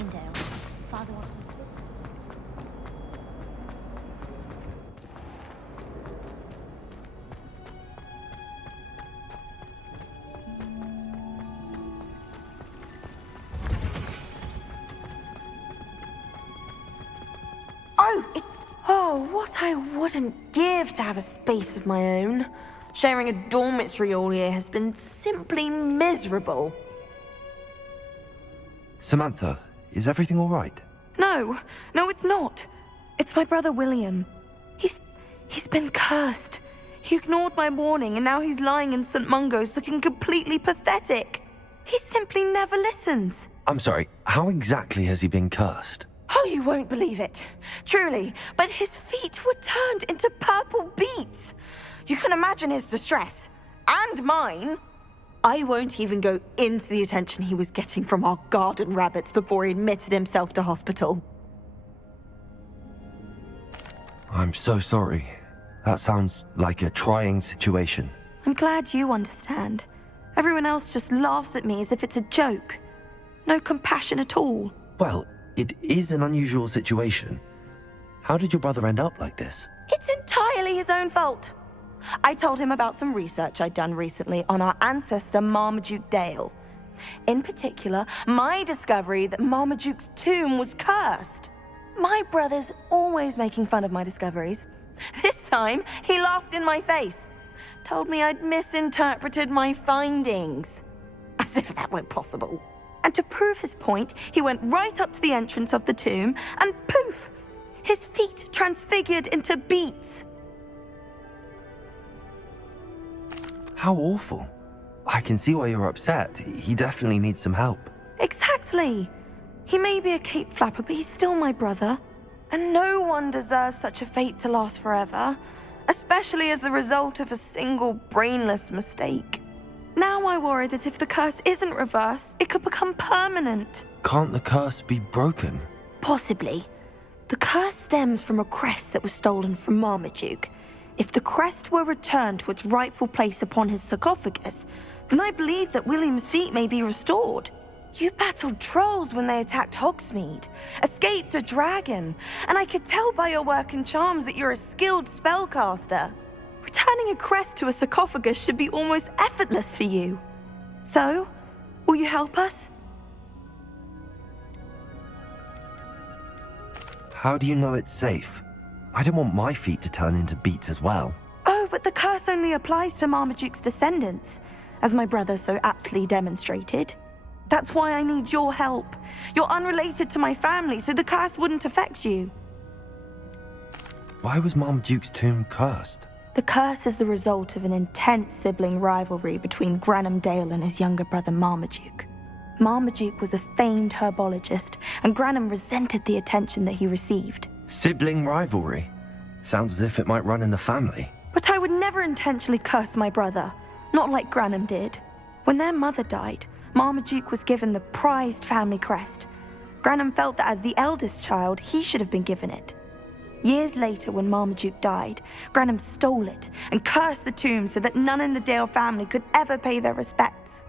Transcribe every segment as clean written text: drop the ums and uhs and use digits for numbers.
mind, Dale. Father wants to talk. Oh, what I wouldn't give to have a space of my own. Sharing a dormitory all year has been simply miserable. Samantha, is everything all right? No, it's not. It's my brother William. He's been cursed. He ignored my warning and now he's lying in St. Mungo's looking completely pathetic. He simply never listens. I'm sorry, how exactly has he been cursed? Oh, you won't believe it. Truly, but his feet were turned into purple beets. You can imagine his distress. And mine. I won't even go into the attention he was getting from our garden rabbits before he admitted himself to hospital. I'm so sorry. That sounds like a trying situation. I'm glad you understand. Everyone else just laughs at me as if it's a joke. No compassion at all. Well, it is an unusual situation. How did your brother end up like this? It's entirely his own fault. I told him about some research I'd done recently on our ancestor Marmaduke Dale. In particular, my discovery that Marmaduke's tomb was cursed. My brother's always making fun of my discoveries. This time, he laughed in my face. Told me I'd misinterpreted my findings. As if that were possible. And to prove his point, he went right up to the entrance of the tomb and poof! His feet transfigured into beets. How awful. I can see why you're upset. He definitely needs some help. Exactly. He may be a cape flapper, but he's still my brother. And no one deserves such a fate to last forever, especially as the result of a single brainless mistake. Now I worry that if the curse isn't reversed, it could become permanent. Can't the curse be broken? Possibly. The curse stems from a crest that was stolen from Marmaduke. If the crest were returned to its rightful place upon his sarcophagus, then I believe that William's feet may be restored. You battled trolls when they attacked Hogsmeade, escaped a dragon, and I could tell by your work and charms that you're a skilled spellcaster. Returning a crest to a sarcophagus should be almost effortless for you. So, will you help us? How do you know it's safe? I don't want my feet to turn into beets as well. Oh, but the curse only applies to Marmaduke's descendants, as my brother so aptly demonstrated. That's why I need your help. You're unrelated to my family, so the curse wouldn't affect you. Why was Marmaduke's tomb cursed? The curse is the result of an intense sibling rivalry between Granham Dale and his younger brother Marmaduke. Marmaduke was a famed herbologist, and Granham resented the attention that he received. Sibling rivalry? Sounds as if it might run in the family. But I would never intentionally curse my brother, not like Granham did. When their mother died, Marmaduke was given the prized family crest. Granham felt that as the eldest child, he should have been given it. Years later, when Marmaduke died, Granham stole it and cursed the tomb so that none in the Dale family could ever pay their respects.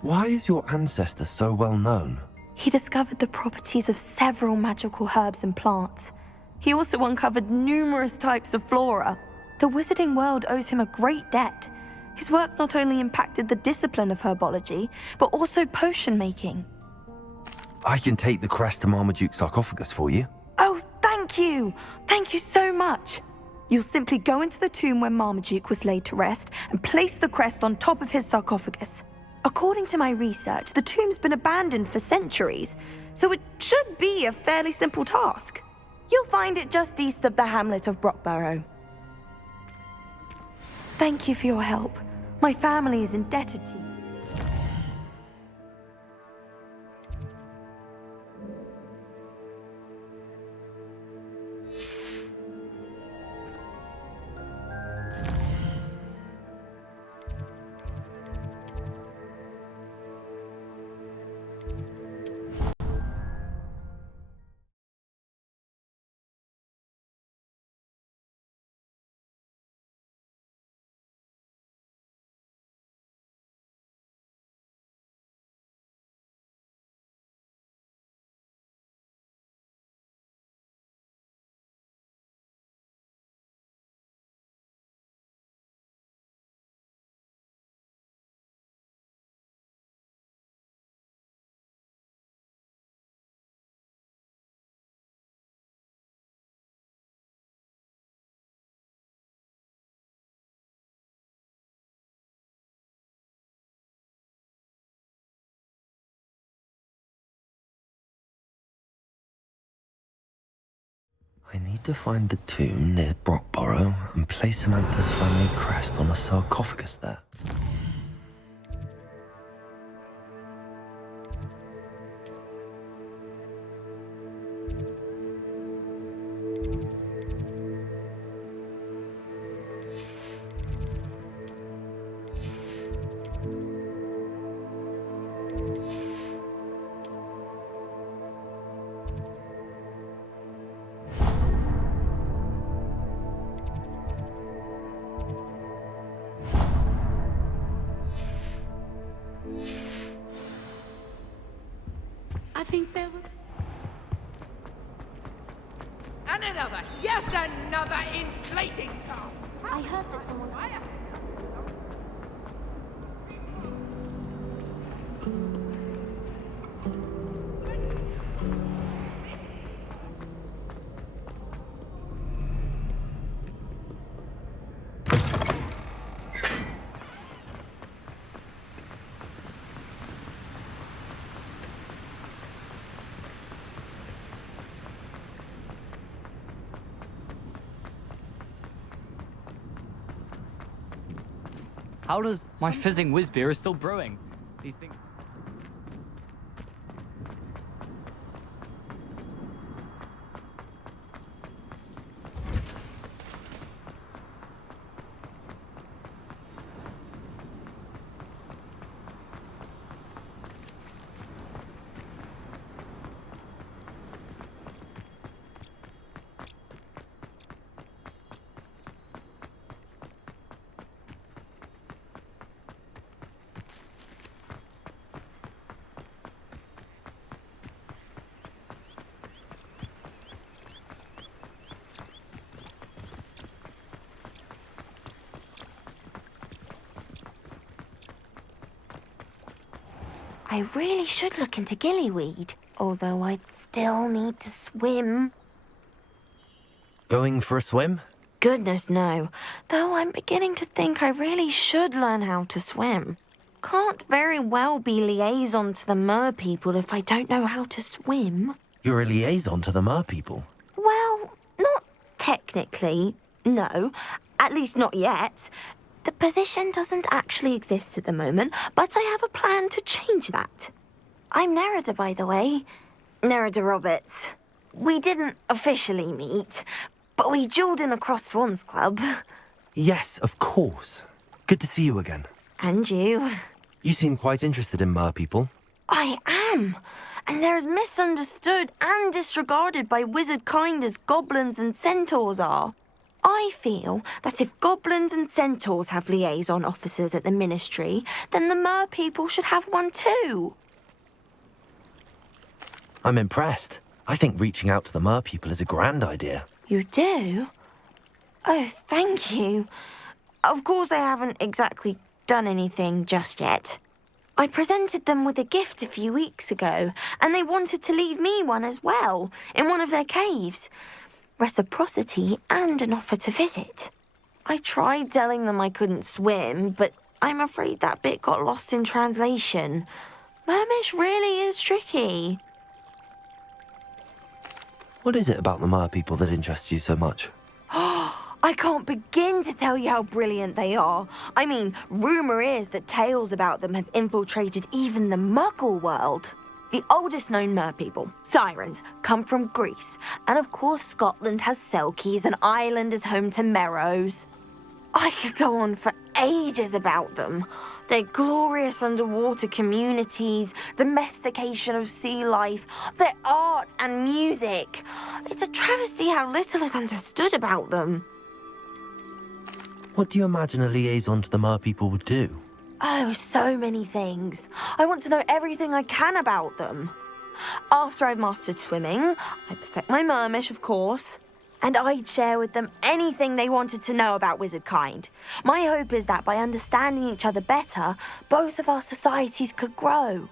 Why is your ancestor so well known? He discovered the properties of several magical herbs and plants. He also uncovered numerous types of flora. The wizarding world owes him a great debt. His work not only impacted the discipline of herbology, but also potion making. I can take the crest to Marmaduke's sarcophagus for you. Oh, thank you! Thank you so much! You'll simply go into the tomb where Marmaduke was laid to rest and place the crest on top of his sarcophagus. According to my research, the tomb's been abandoned for centuries, so it should be a fairly simple task. You'll find it just east of the hamlet of Brockborough. Thank you for your help. My family is indebted to you. I need to find the tomb near Brockborough and place Samantha's family crest on a sarcophagus there. I think there were... And another! Yes, another inflating car! I heard that someone. How does my fizzing whiz beer is still brewing? These things. I really should look into gillyweed, although I'd still need to swim. Going for a swim? Goodness, no. Though I'm beginning to think I really should learn how to swim. Can't very well be liaison to the mer people if I don't know how to swim. You're a liaison to the mer people. Well, not technically, no. At least not yet. The position doesn't actually exist at the moment, but I have a plan to change that. I'm Nerida, by the way. Nerida Roberts. We didn't officially meet, but we duelled in the Crossed Swans Club. Yes, of course. Good to see you again. And you. You seem quite interested in mer people. I am. And they're as misunderstood and disregarded by wizard kind as goblins and centaurs are. I feel that if goblins and centaurs have liaison officers at the Ministry, then the mer people should have one too. I'm impressed. I think reaching out to the mer people is a grand idea. You do? Oh, thank you. Of course I haven't exactly done anything just yet. I presented them with a gift a few weeks ago, and they wanted to leave me one as well, in one of their caves. Reciprocity and an offer to visit. I tried telling them I couldn't swim, but I'm afraid that bit got lost in translation. Mermish really is tricky. What is it about the mer people that interests you so much? I can't begin to tell you how brilliant they are. I mean, rumour is that tales about them have infiltrated even the Muggle world. The oldest known mer people, sirens, come from Greece. And of course Scotland has Selkies and Ireland is home to Merrows. I could go on for ages about them. Their glorious underwater communities, domestication of sea life, their art and music. It's a travesty how little is understood about them. What do you imagine a liaison to the mer people would do? Oh, so many things. I want to know everything I can about them. After I've mastered swimming, I perfect my mermish, of course, and I'd share with them anything they wanted to know about wizard kind. My hope is that by understanding each other better, both of our societies could grow.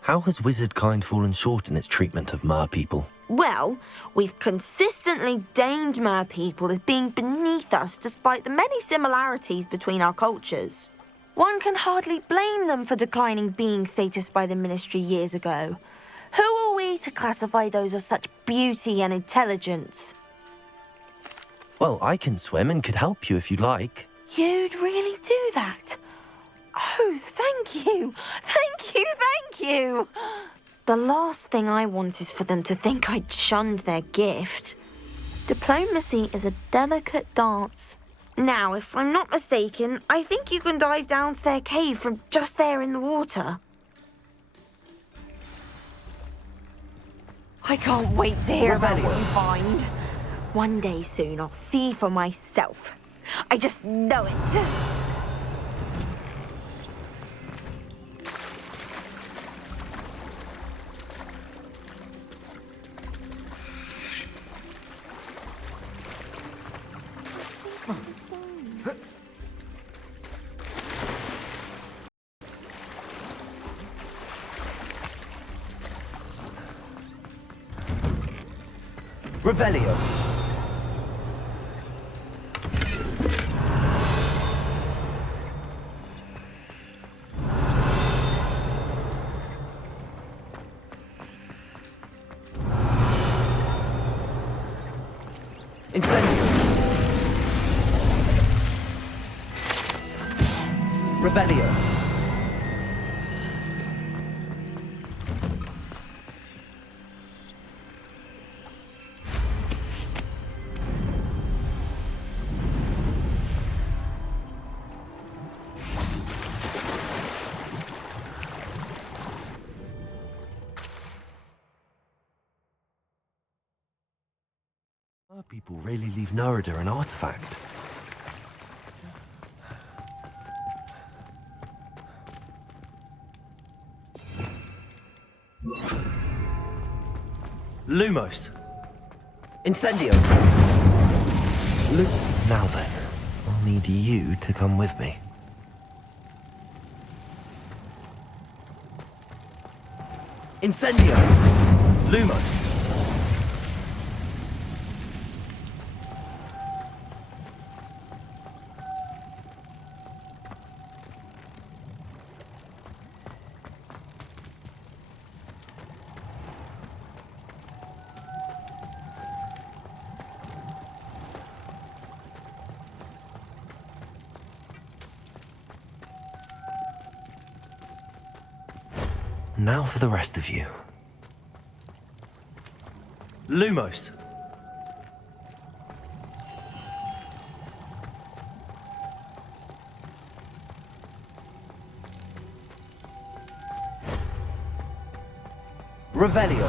How has wizard kind fallen short in its treatment of mer people? Well, we've consistently deigned mer people as being beneath us despite the many similarities between our cultures. One can hardly blame them for declining being status by the Ministry years ago. Who are we to classify those of such beauty and intelligence? Well, I can swim and could help you if you'd like. You'd really do that? Oh, thank you. Thank you, thank you. The last thing I want is for them to think I'd shunned their gift. Diplomacy is a delicate dance. Now, if I'm not mistaken, I think you can dive down to their cave from just there in the water. I can't wait to hear about what you find. One day soon, I'll see for myself. I just know it. Revelio. Incendio. Revelio. People really leave Narada an artifact. Lumos. Incendio. Now then, I'll need you to come with me. Incendio. Lumos. Now for the rest of you. Lumos. Revelio.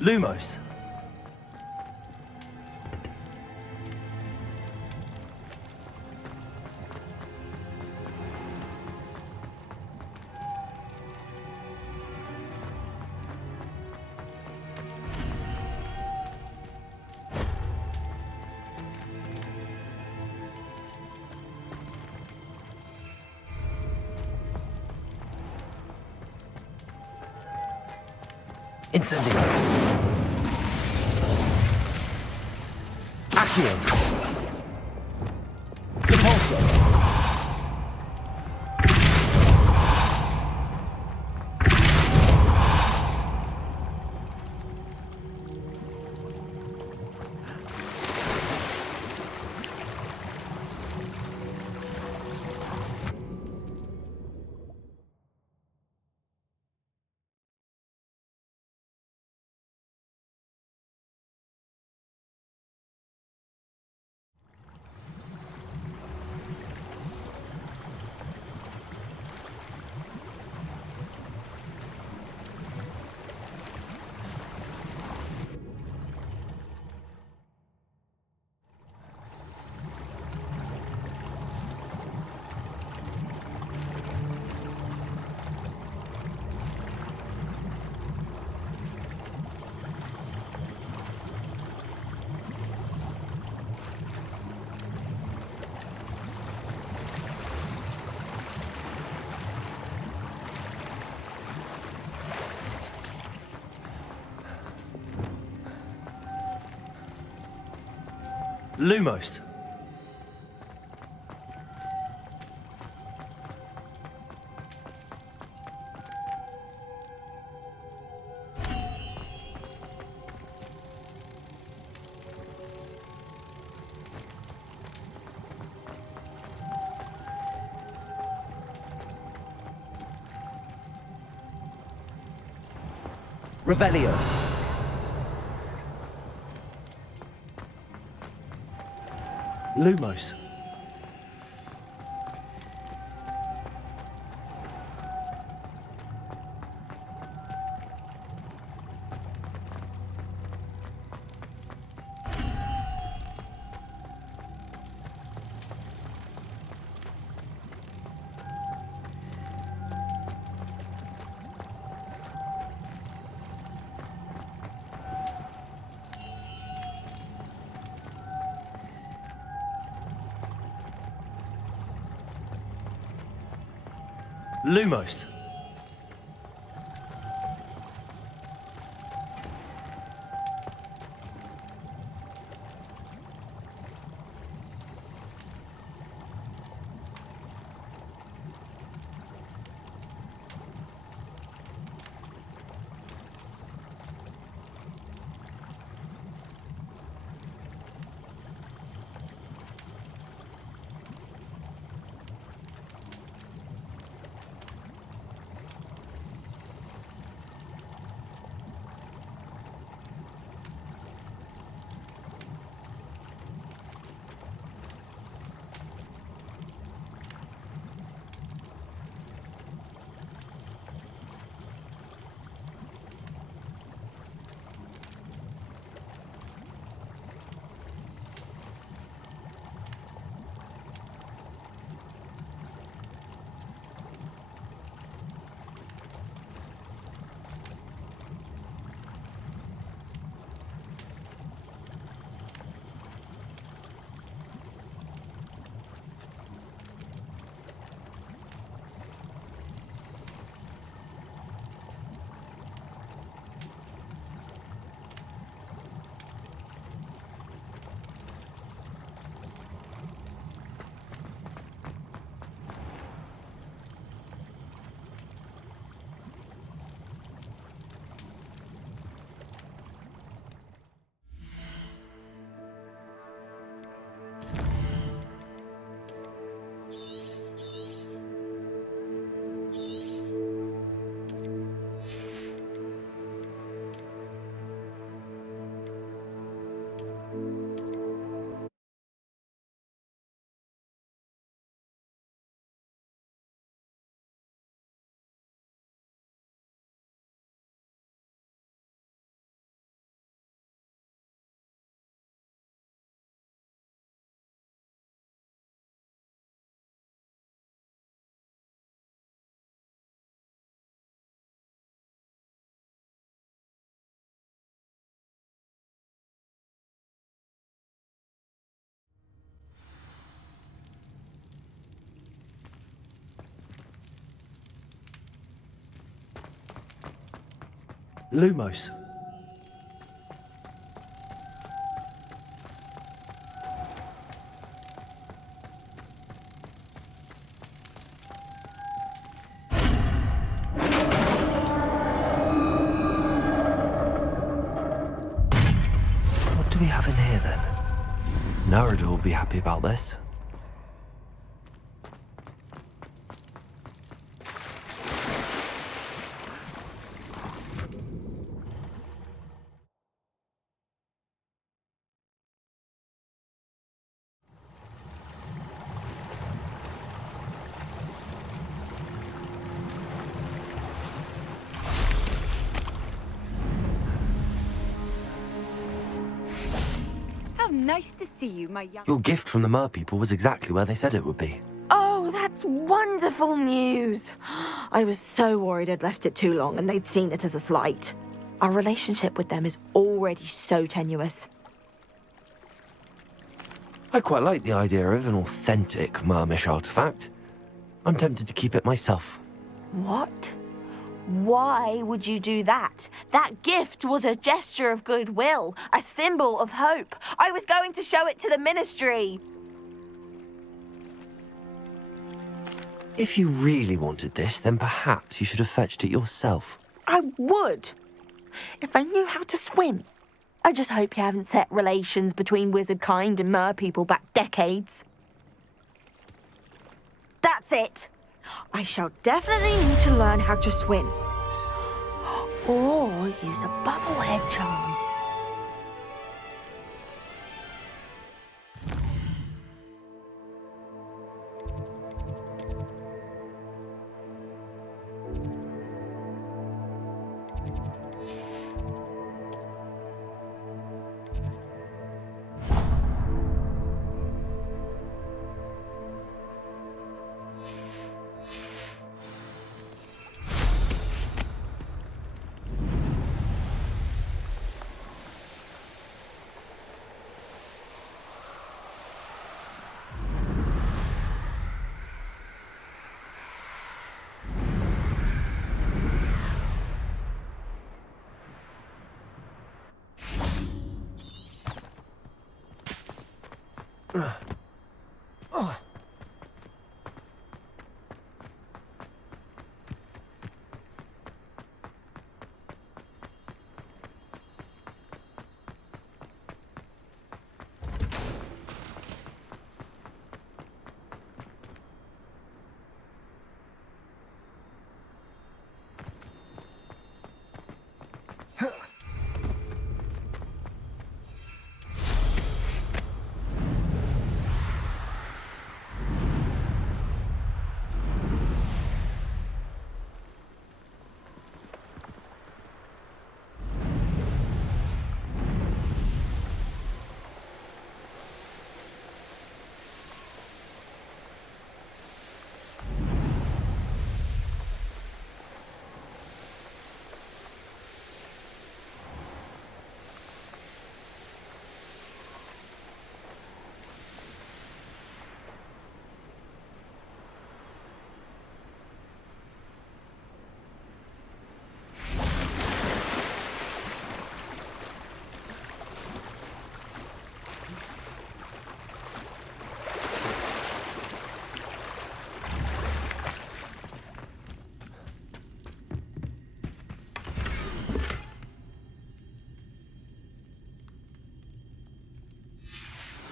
Lumos. Incendio. Accio. Repulso. Lumos. Revelio. Lumos. Lumos. Lumos. What do we have in here then? Narada will be happy about this. How nice to see you, my young... Your gift from the Mer people was exactly where they said it would be. Oh, that's wonderful news. I was so worried I'd left it too long and they'd seen it as a slight. Our relationship with them is already so tenuous. I quite like the idea of an authentic Mermish artifact. I'm tempted to keep it myself. What? Why would you do that? That gift was a gesture of goodwill, a symbol of hope. I was going to show it to the ministry. If you really wanted this, then perhaps you should have fetched it yourself. I would, if I knew how to swim. I just hope you haven't set relations between wizard kind and mer people back decades. That's it. I shall definitely need to learn how to swim. Or use a bubblehead charm.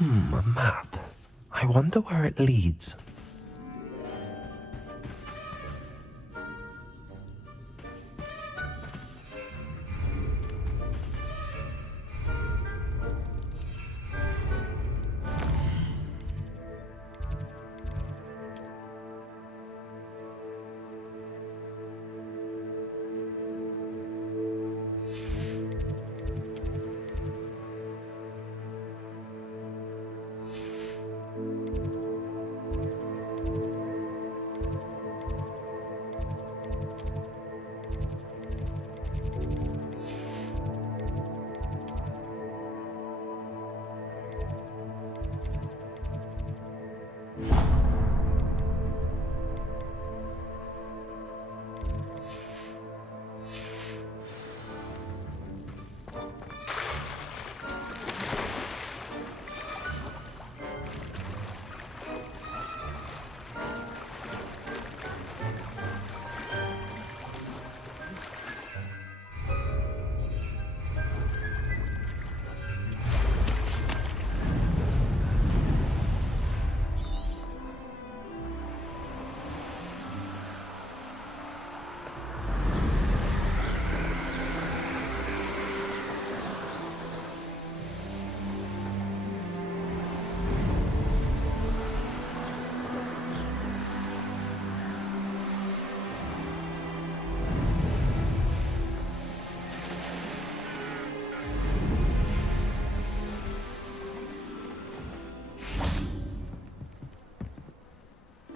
A map. I wonder where it leads.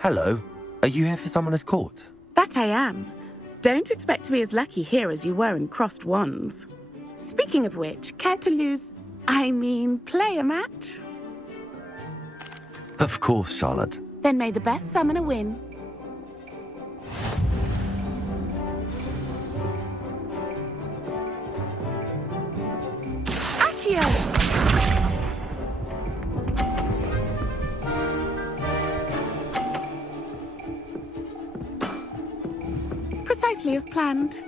Hello. Are you here for Summoner's Court? That I am. Don't expect to be as lucky here as you were in Crossed Wands. Speaking of which, care to play a match? Of course, Charlotte. Then may the best summoner win. Accio! Precisely as planned.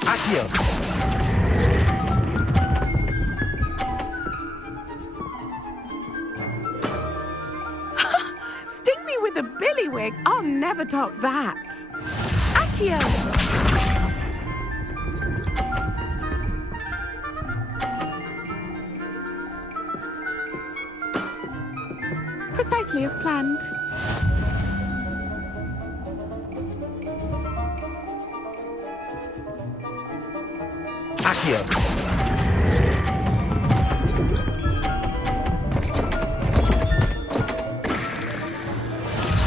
Accio! Sting me with a billywig. I'll never top that. Accio! Precisely as planned. Accio!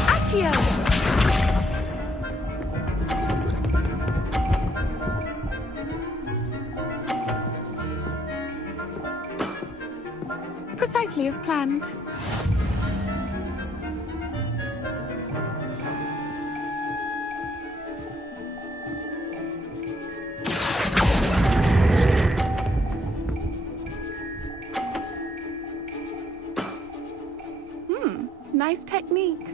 Accio! Precisely as planned. Nice technique.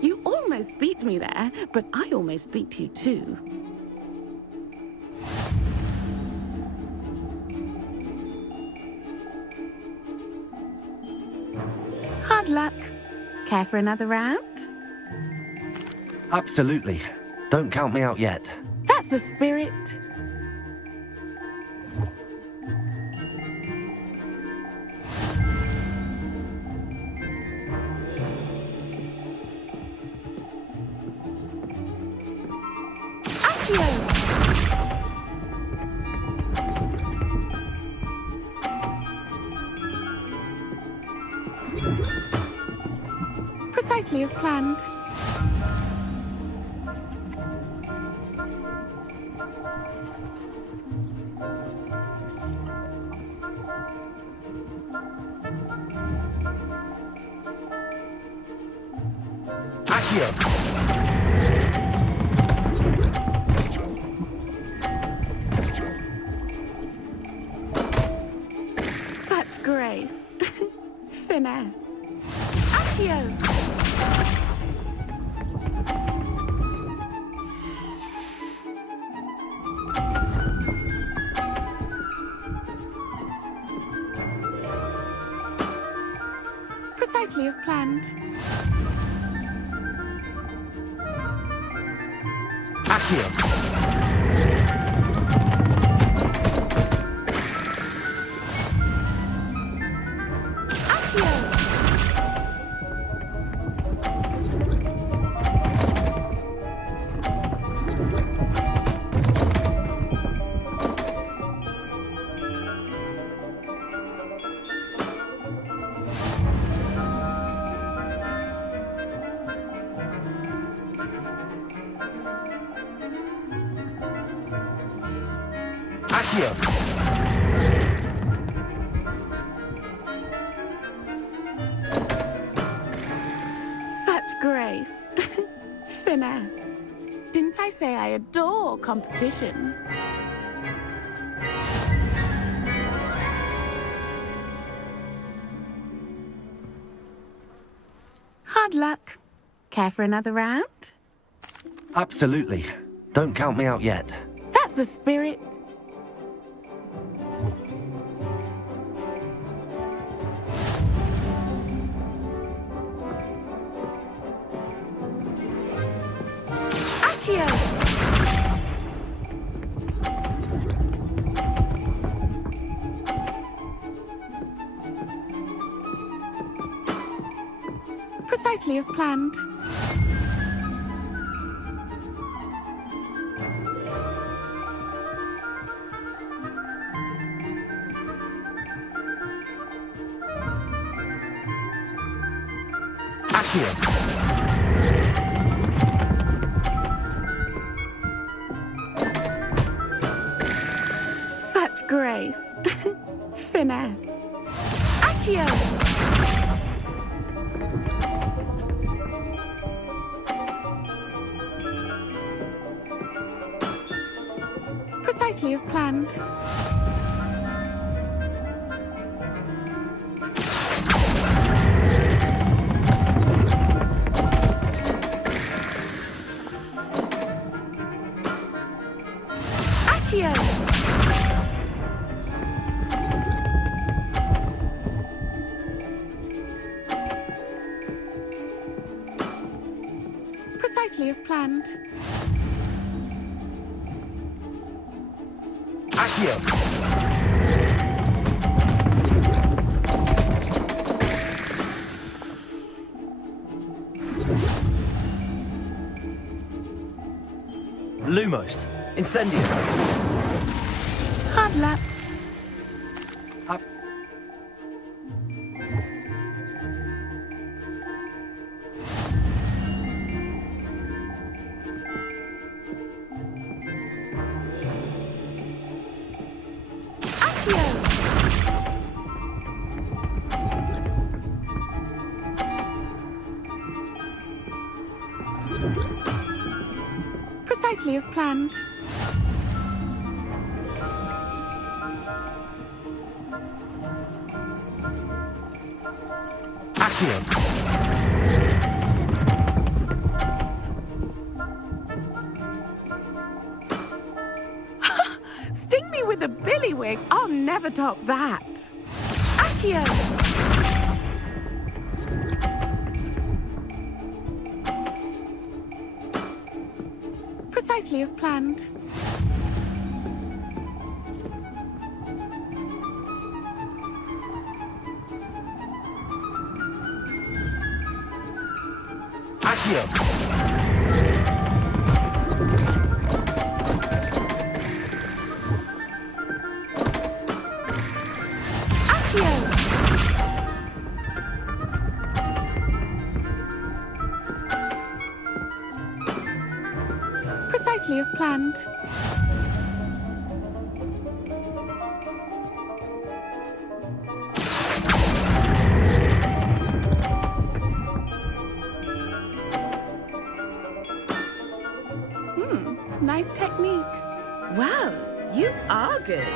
You almost beat me there, but I almost beat you too. Hard luck. Care for another round? Absolutely. Don't count me out yet. That's the spirit. Accio! Precisely as planned. Accio! Such grace. Finesse. Accio! Precisely as planned. Accio! Accio! Accio! Such grace. Finesse. Didn't I say I adore competition? Hard luck. Care for another round? Absolutely. Don't count me out yet. That's the spirit. Accio! Precisely as planned. Accio! Such grace. Finesse. Accio! Precisely as planned. Accio! Precisely as planned. Accio. Lumos. Incendio. Hard luck. Accio. Precisely as planned. Accio. Sting me with a billywig. I'll never top that. Accio. Precisely as planned. Accio. Accio. Precisely as planned. Nice technique. Wow, you are good.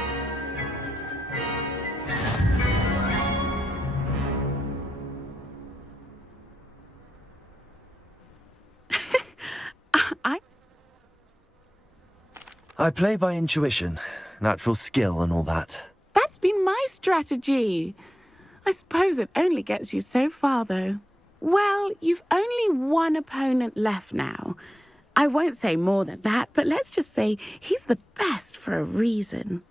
I play by intuition, natural skill and all that. That's been my strategy. I suppose it only gets you so far, though. Well, you've only one opponent left now. I won't say more than that, but let's just say he's the best for a reason.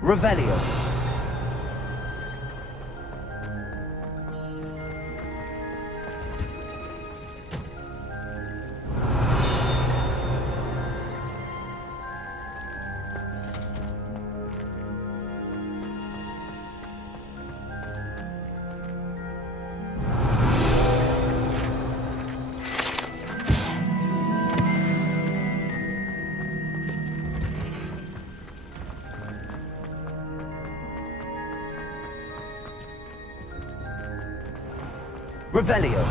Revelio. Revelio.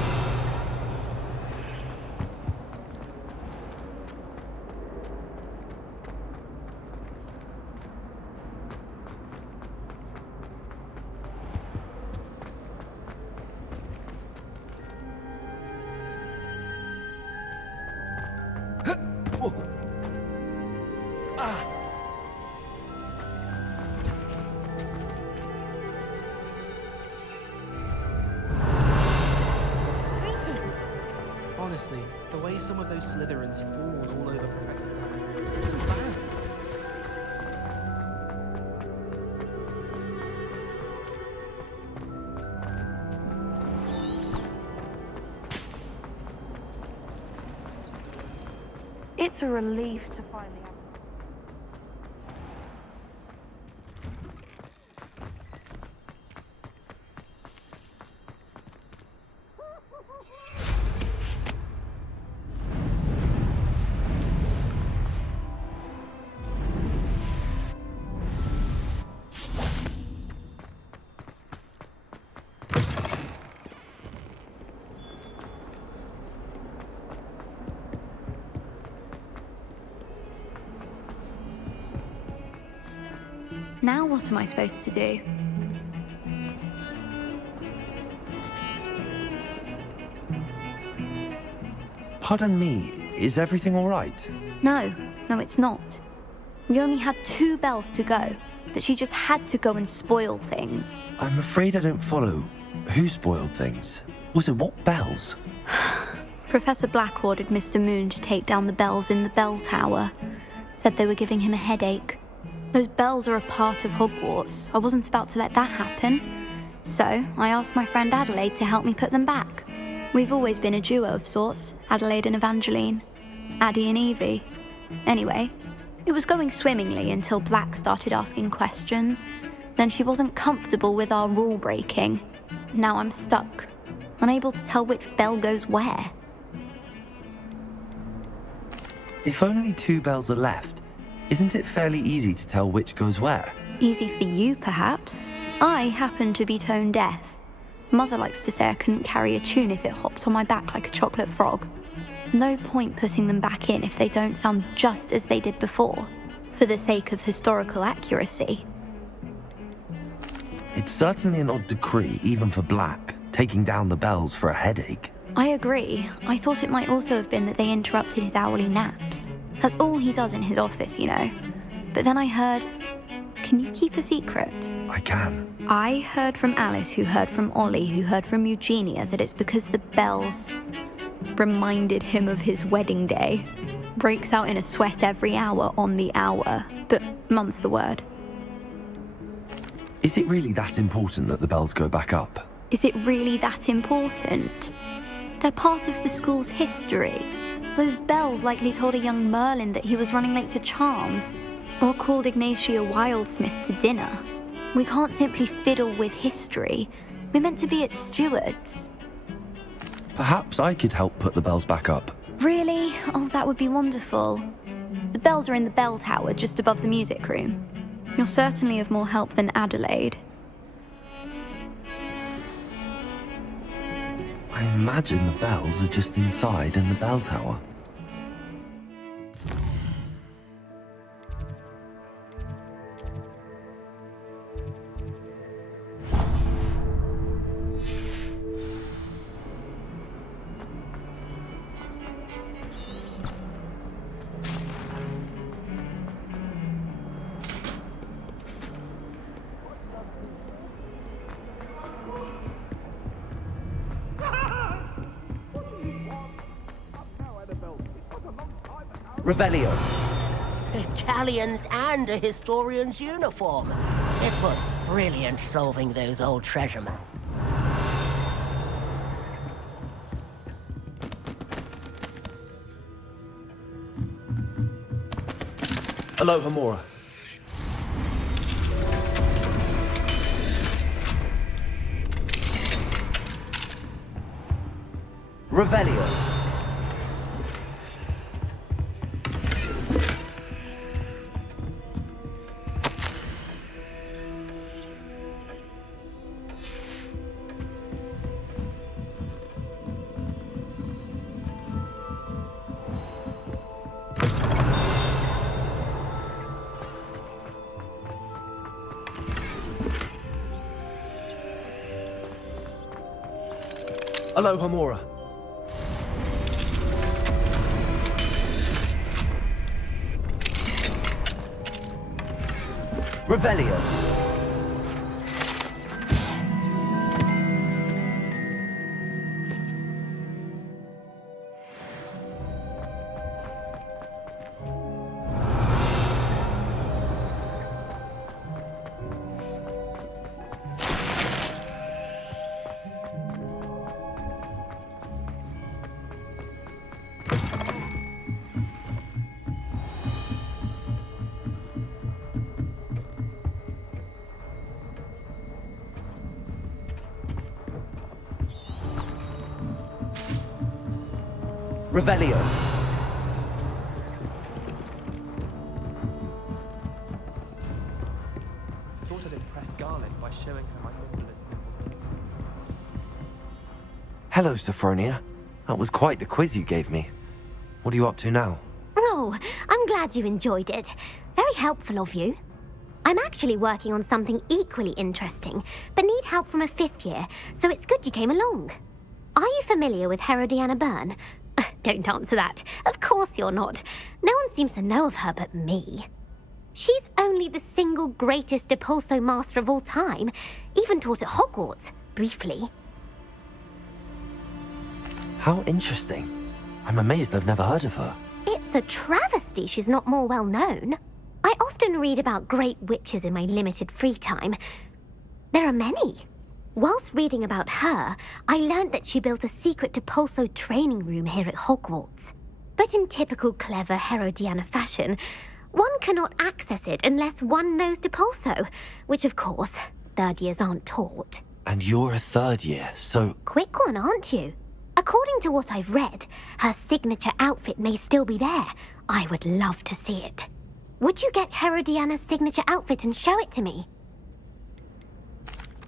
Greetings. Honestly, the way some of those Slytherins fawn all over Professor Black, it's bad. It's a relief to finally have. Now what am I supposed to do? Pardon me, is everything all right? No, it's not. We only had 2 bells to go, but she just had to go and spoil things. I'm afraid I don't follow. Who spoiled things? Also, what bells? Professor Black ordered Mr. Moon to take down the bells in the bell tower. Said they were giving him a headache. Those bells are a part of Hogwarts. I wasn't about to let that happen. So, I asked my friend Adelaide to help me put them back. We've always been a duo of sorts, Adelaide and Evangeline. Addie and Evie. Anyway, it was going swimmingly until Black started asking questions. Then she wasn't comfortable with our rule breaking. Now I'm stuck, unable to tell which bell goes where. If only 2 bells are left, isn't it fairly easy to tell which goes where? Easy for you, perhaps. I happen to be tone deaf. Mother likes to say I couldn't carry a tune if it hopped on my back like a chocolate frog. No point putting them back in if they don't sound just as they did before, for the sake of historical accuracy. It's certainly an odd decree, even for Black, taking down the bells for a headache. I agree. I thought it might also have been that they interrupted his hourly naps. That's all he does in his office, you know. But then I heard... Can you keep a secret? I can. I heard from Alice, who heard from Ollie, who heard from Eugenia, that it's because the bells reminded him of his wedding day. Breaks out in a sweat every hour on the hour. But mum's the word. Is it really that important that the bells go back up? Is it really that important? They're part of the school's history. Those bells likely told a young Merlin that he was running late to Charms, or called Ignatia Wildsmith to dinner. We can't simply fiddle with history. We're meant to be its stewards. Perhaps I could help put the bells back up. Really? Oh, that would be wonderful. The bells are in the bell tower just above the music room. You're certainly of more help than Adelaide. I imagine the bells are just inside in the bell tower. Revelio. Italians and a historian's uniform. It was brilliant solving those old treasure maps. Aloha Mora. Revelio. Aloha Mora. Revelio. Revelio. Thought I'd impress Garlic by showing her my moralism. Hello, Sophronia. That was quite the quiz you gave me. What are you up to now? Oh, I'm glad you enjoyed it. Very helpful of you. I'm actually working on something equally interesting, but need help from a 5th year, so it's good you came along. Are you familiar with Herodiana Byrne? Don't answer that. Of course you're not. No one seems to know of her but me. She's only the single greatest Depulso master of all time, even taught at Hogwarts, briefly. How interesting. I'm amazed I've never heard of her. It's a travesty she's not more well known. I often read about great witches in my limited free time. There are many. Whilst reading about her, I learned that she built a secret Depulso training room here at Hogwarts. But in typical clever Herodiana fashion, one cannot access it unless one knows Depulso, which of course, 3rd years aren't taught. And you're a 3rd year, so... Quick one, aren't you? According to what I've read, her signature outfit may still be there. I would love to see it. Would you get Herodiana's signature outfit and show it to me?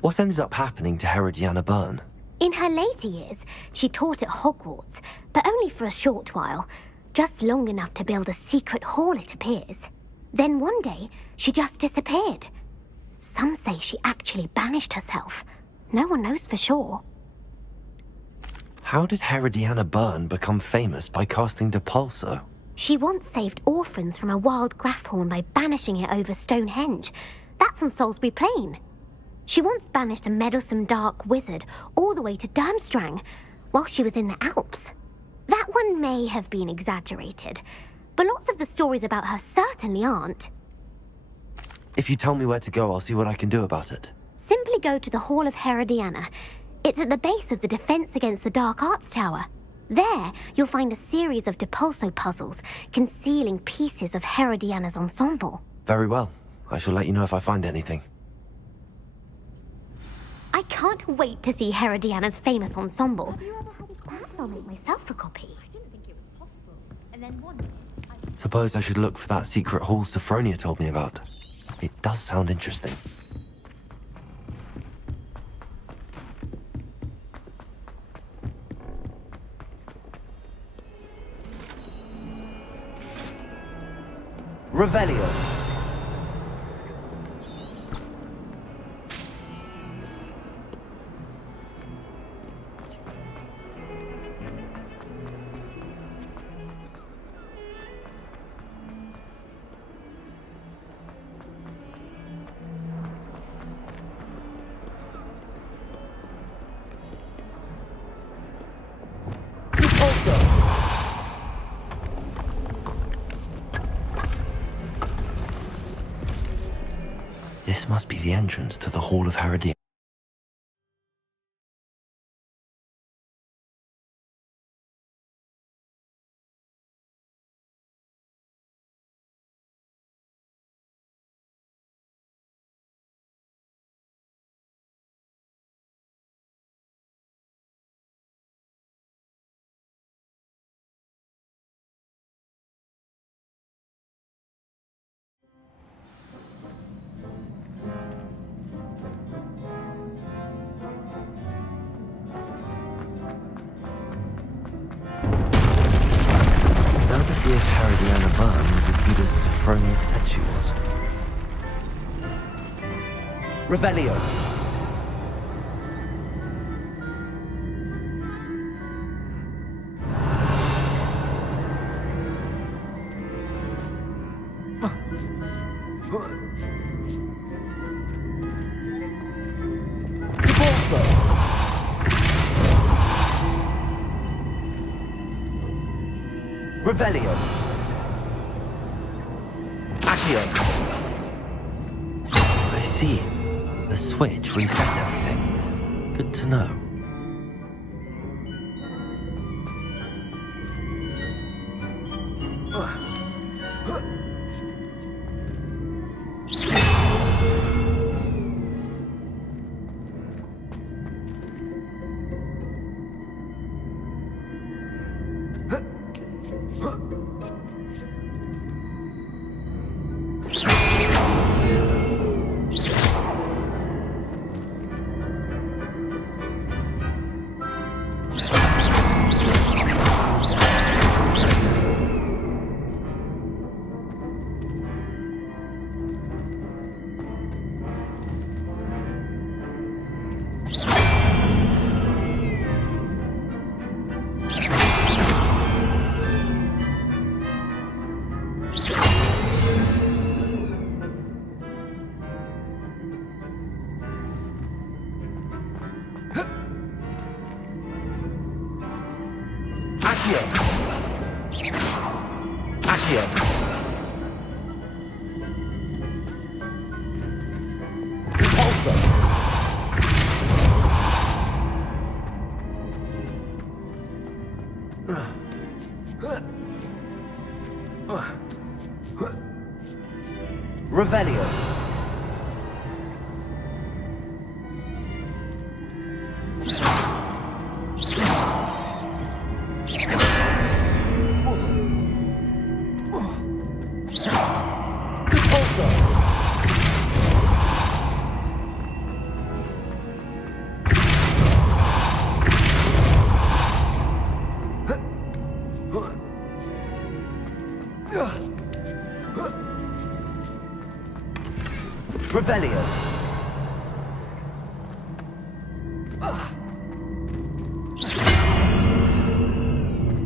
What ended up happening to Herodiana Byrne? In her later years, she taught at Hogwarts, but only for a short while. Just long enough to build a secret hall, it appears. Then one day, she just disappeared. Some say she actually banished herself. No one knows for sure. How did Herodiana Byrne become famous by casting Depulso? She once saved orphans from a wild Grafhorn by banishing it over Stonehenge. That's on Salisbury Plain. She once banished a meddlesome dark wizard all the way to Durmstrang while she was in the Alps. That one may have been exaggerated, but lots of the stories about her certainly aren't. If you tell me where to go, I'll see what I can do about it. Simply go to the Hall of Herodiana. It's at the base of the Defense Against the Dark Arts Tower. There, you'll find a series of Depulso puzzles concealing pieces of Herodiana's ensemble. Very well. I shall let you know if I find anything. I can't wait to see Herodiana's famous ensemble. I'll make myself a copy. I didn't think it was possible. And then one minute, Suppose I should look for that secret hall Sophronia told me about. It does sound interesting. Revelio. This must be the entrance to the Hall of Herodiana. To see if Herodiana Byrne was as good as Sophronia said she was. Revelio. Repulsor! Revelio. Accio. I see. The switch resets everything. Good to know. Accio. Accio. Repulsor. Revelio. Revelio.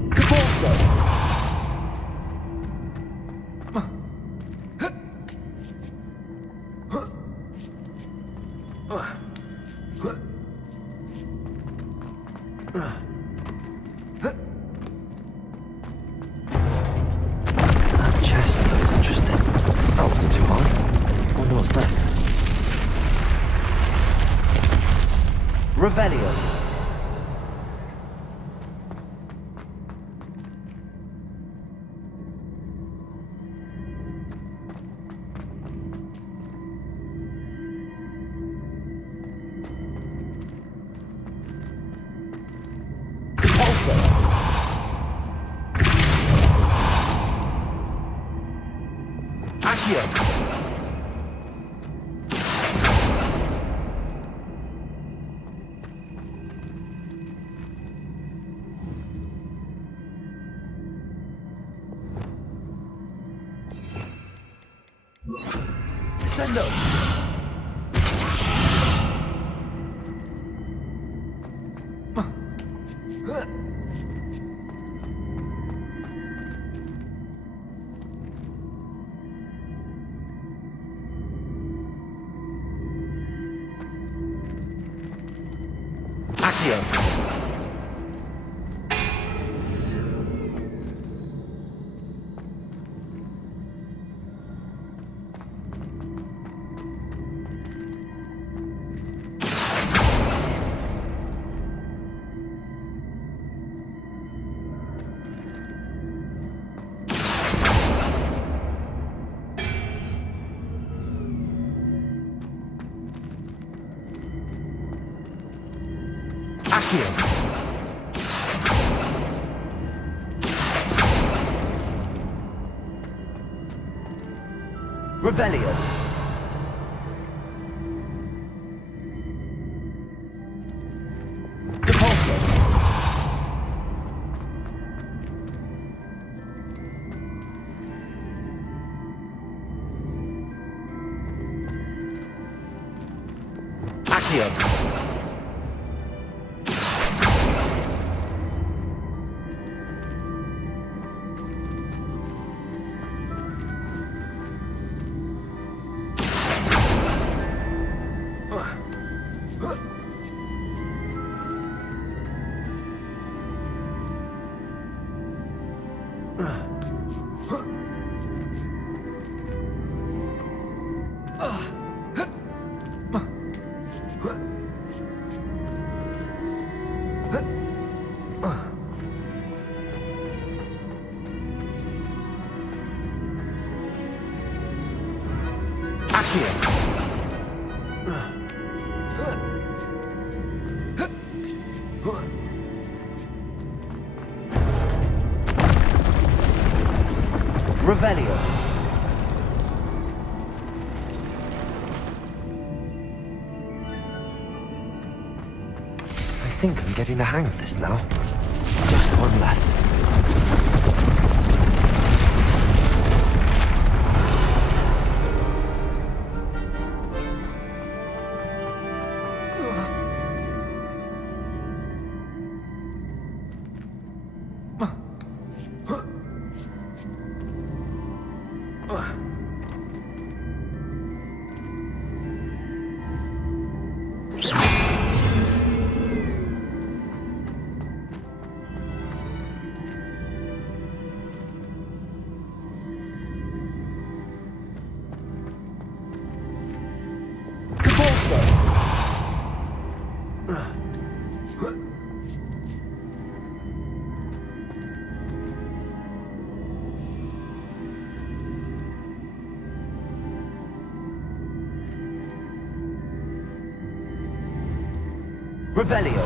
Repulsor. That chest looks interesting. That wasn't too hard. Wonder what's next. Revelio. Repulsor. Accio. Send up. Accio. Accio. Revelio. Repulsor. Accio. Revelio. I think I'm getting the hang of this now. Just one left. Revelio.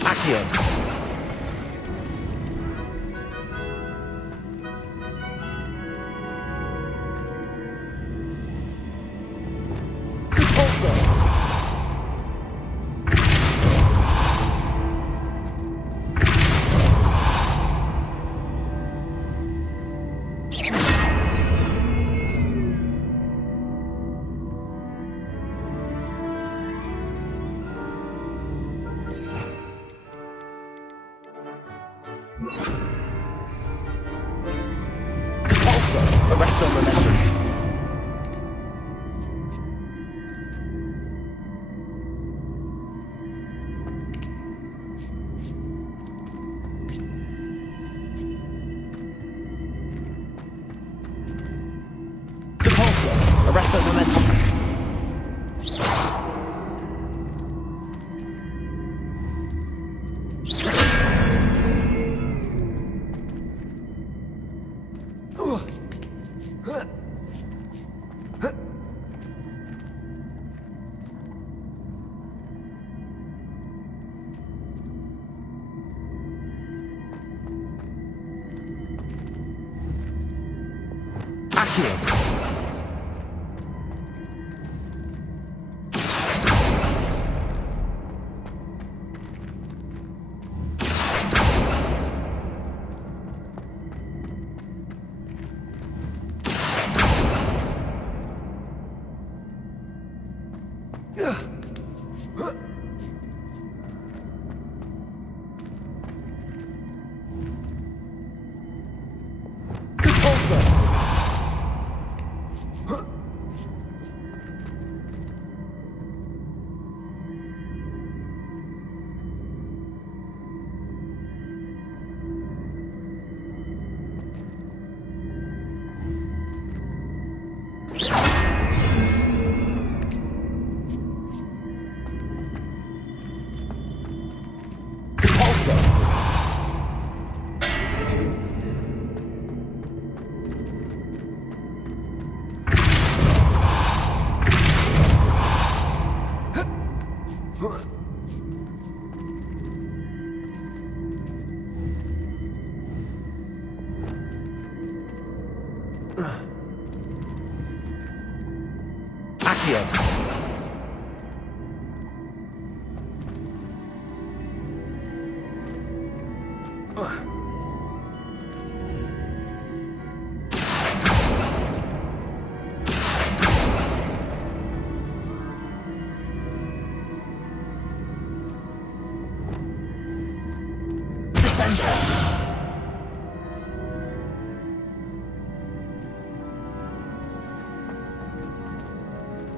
Accio. Arrest on momentum. Depulso. Arrest on momentum.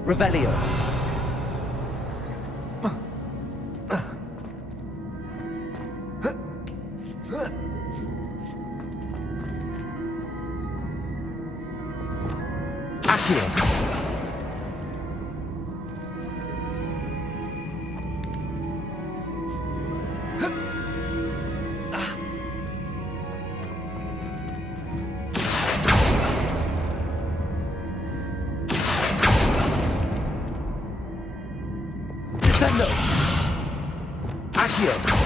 Revelio. Accio. Descendo. Accio.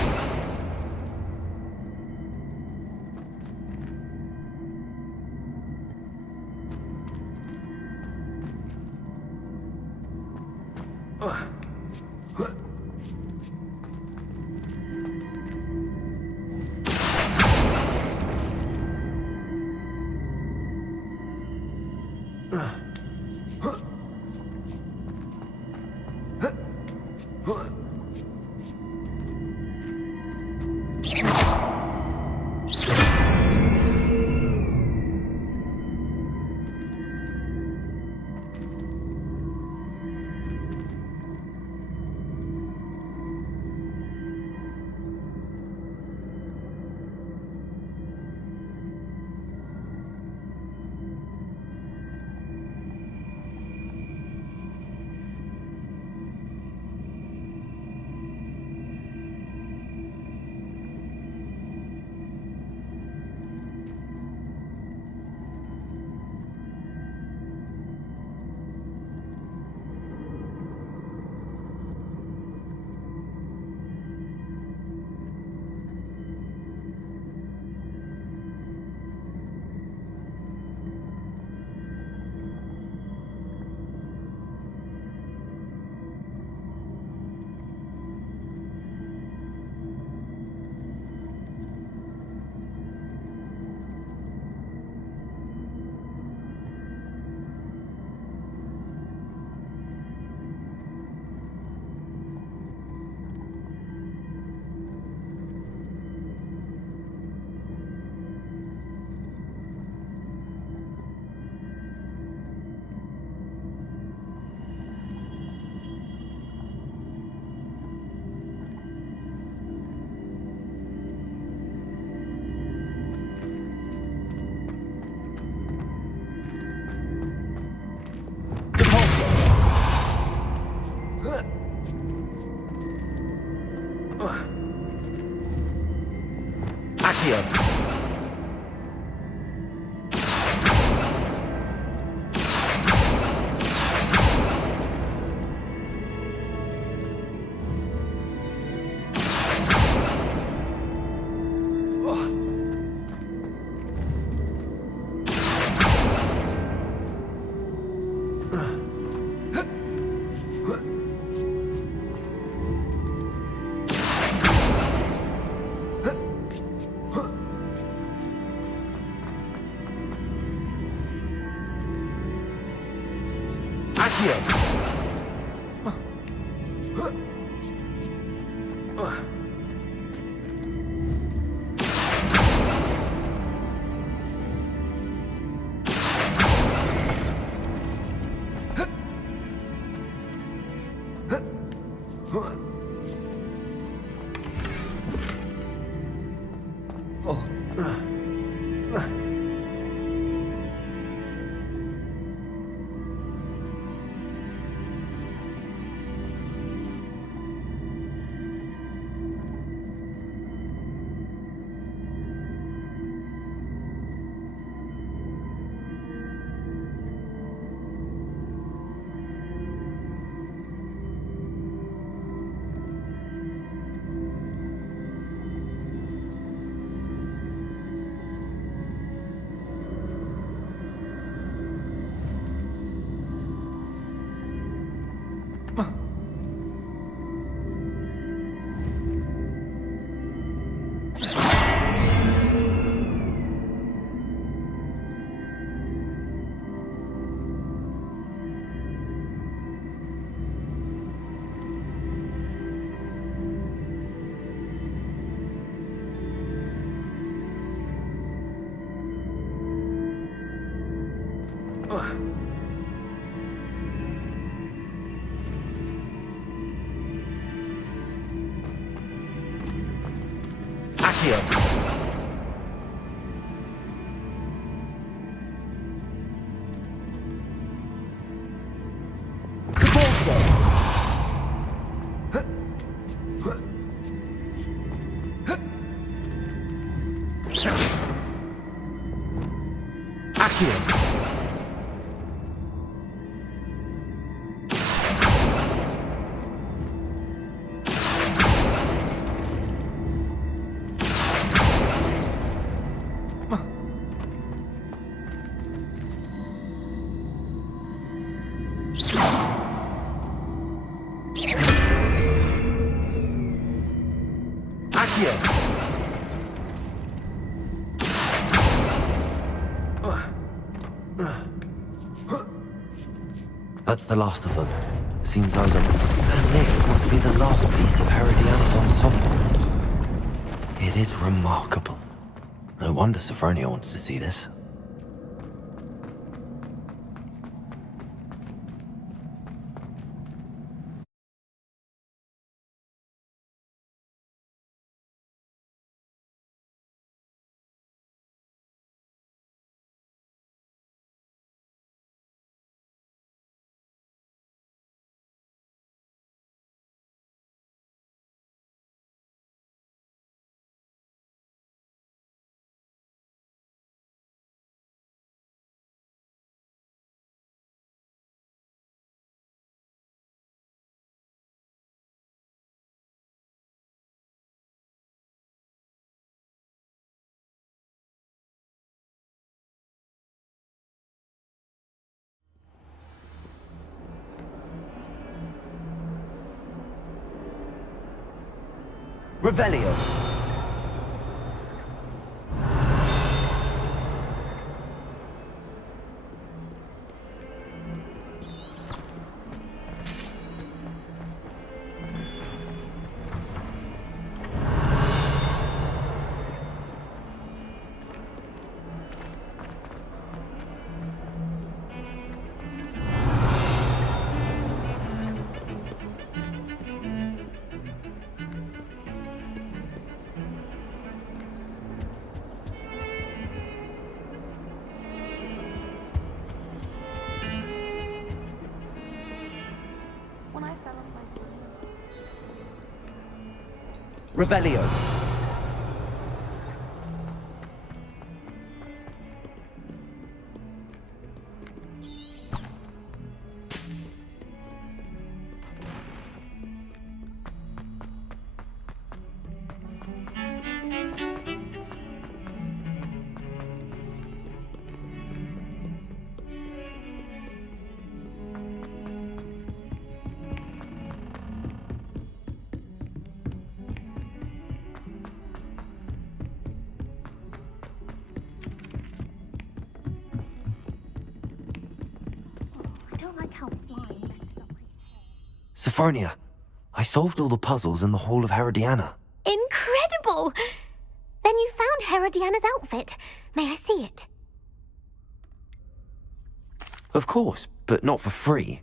Accio. That's the last of them. Seems I was a... And this must be the last piece of Herodiana's ensemble. It is remarkable. No wonder Sophronia wants to see this. Revelio. Revelio. Sophronia, I solved all the puzzles in the Hall of Herodiana. Incredible! Then you found Herodiana's outfit. May I see it? Of course, but not for free.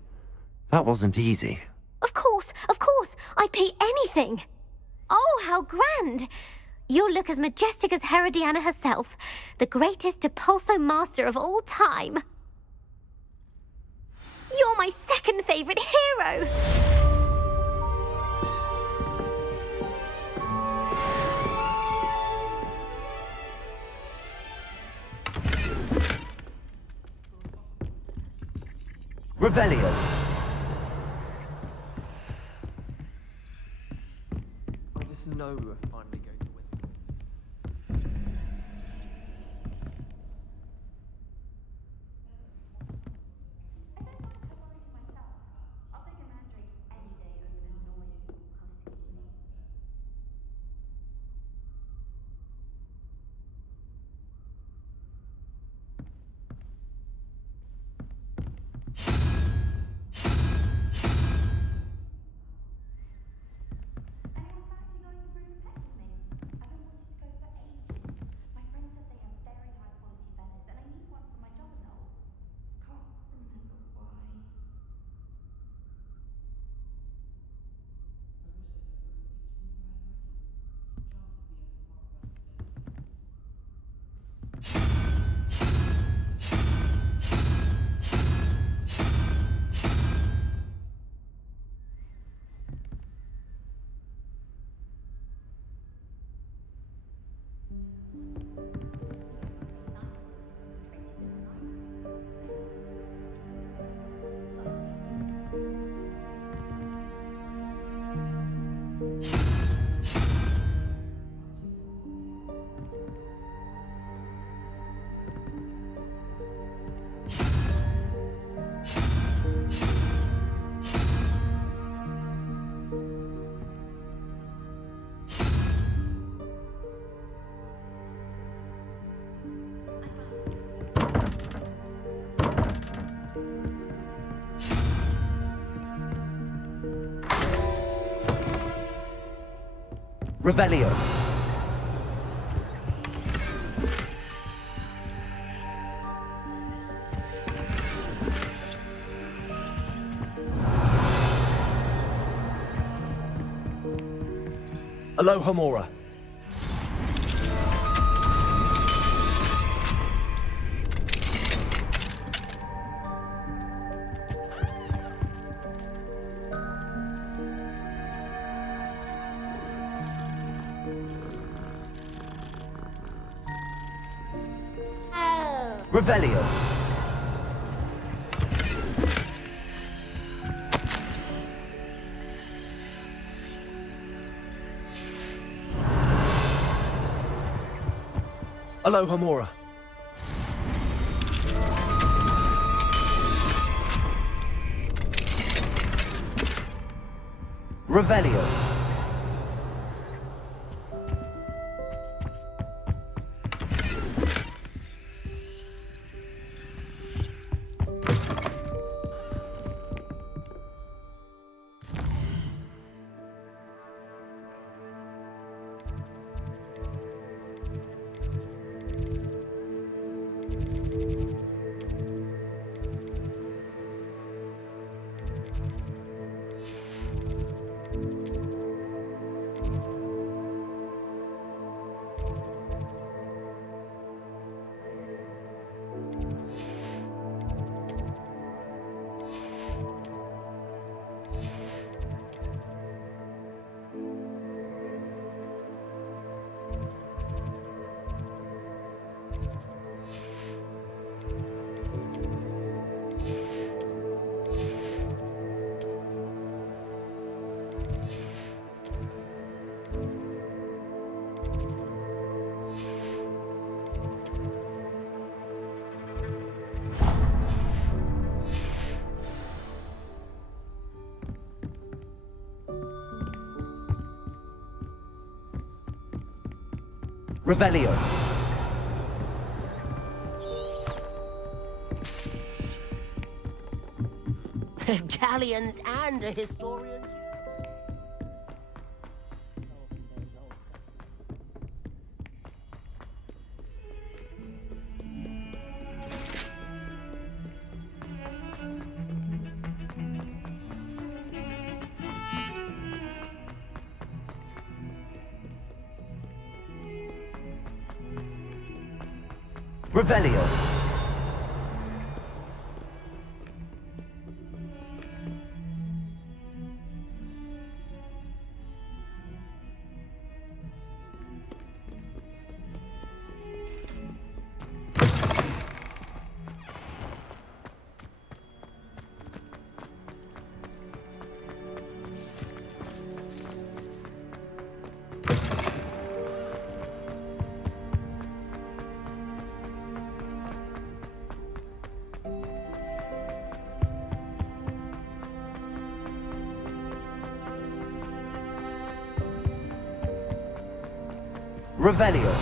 That wasn't easy. Of course, I'd pay anything. Oh, how grand! You'll look as majestic as Herodiana herself, the greatest Depulso master of all time. You're my second favorite hero! Revelio. I just know we're finally going to win. Revelio. Alohomora. Revelio. Alohomora. Revelio. Revelio. Galleons and a historian. Revelio. Revelio.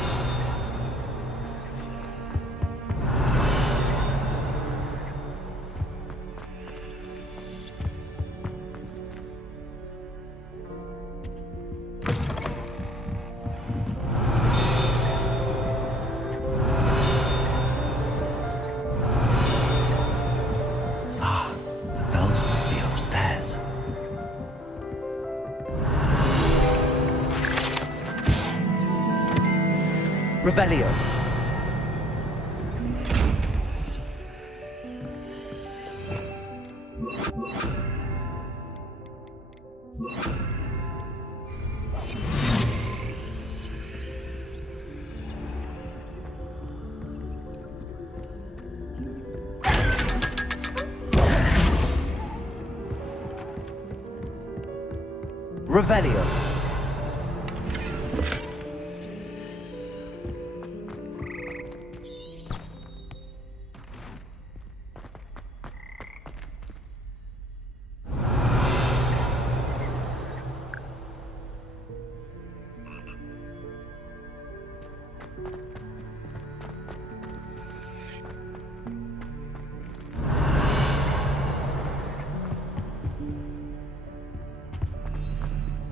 Ah, the bells must be upstairs. Revelio. Revelio.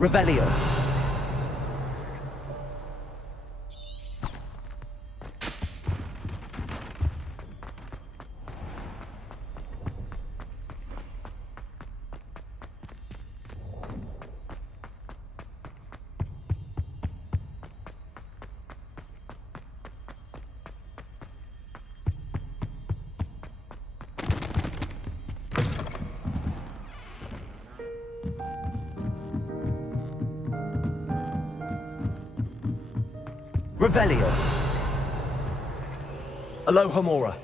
Revelio. Revelio. Alohomora.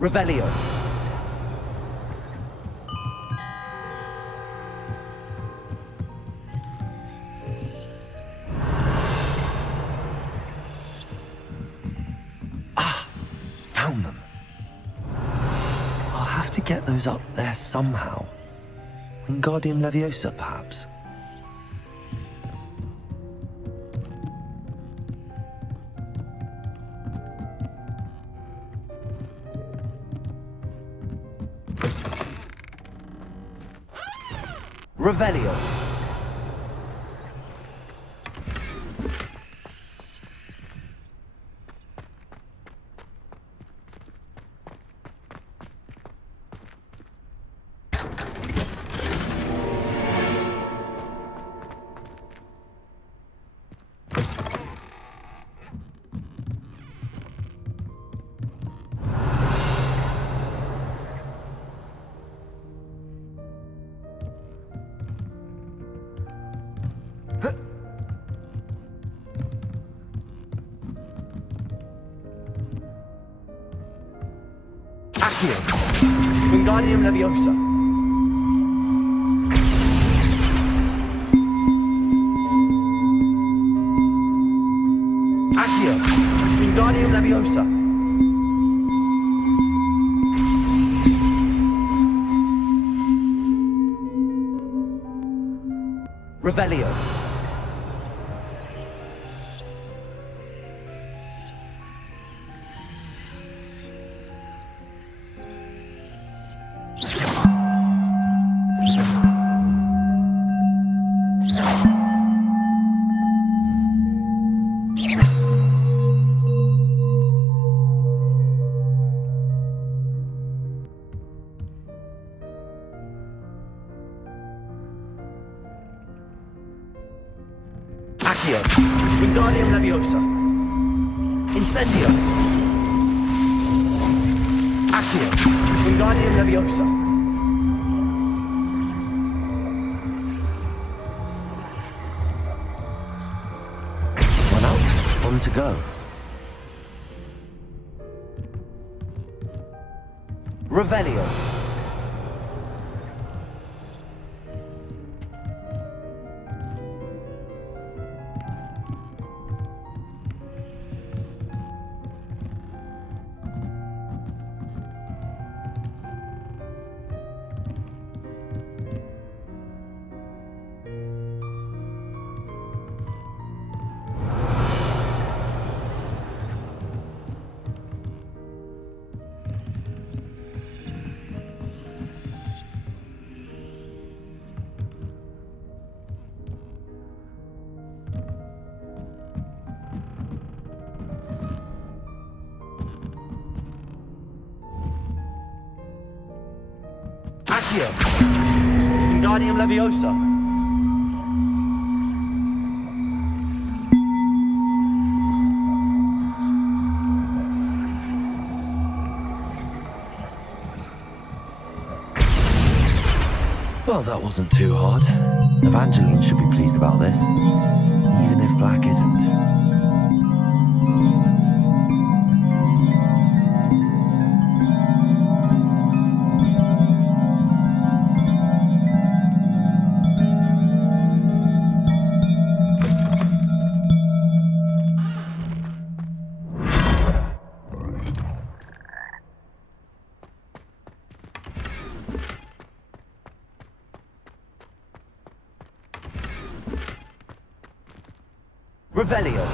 Revelio. Found them. I'll have to get those up there somehow. Wingardium Leviosa, perhaps? Revelio. Accio. Wingardium Leviosa. Accio. Wingardium Leviosa. Revelio. Accio. Wingardium Leviosa. Incendio. Accio. Wingardium Leviosa. One out, one to go. Revelio. Accio. Wingardium Leviosa. Well, that wasn't too hard. Evangeline should be pleased about this, even if Black isn't. Revelio.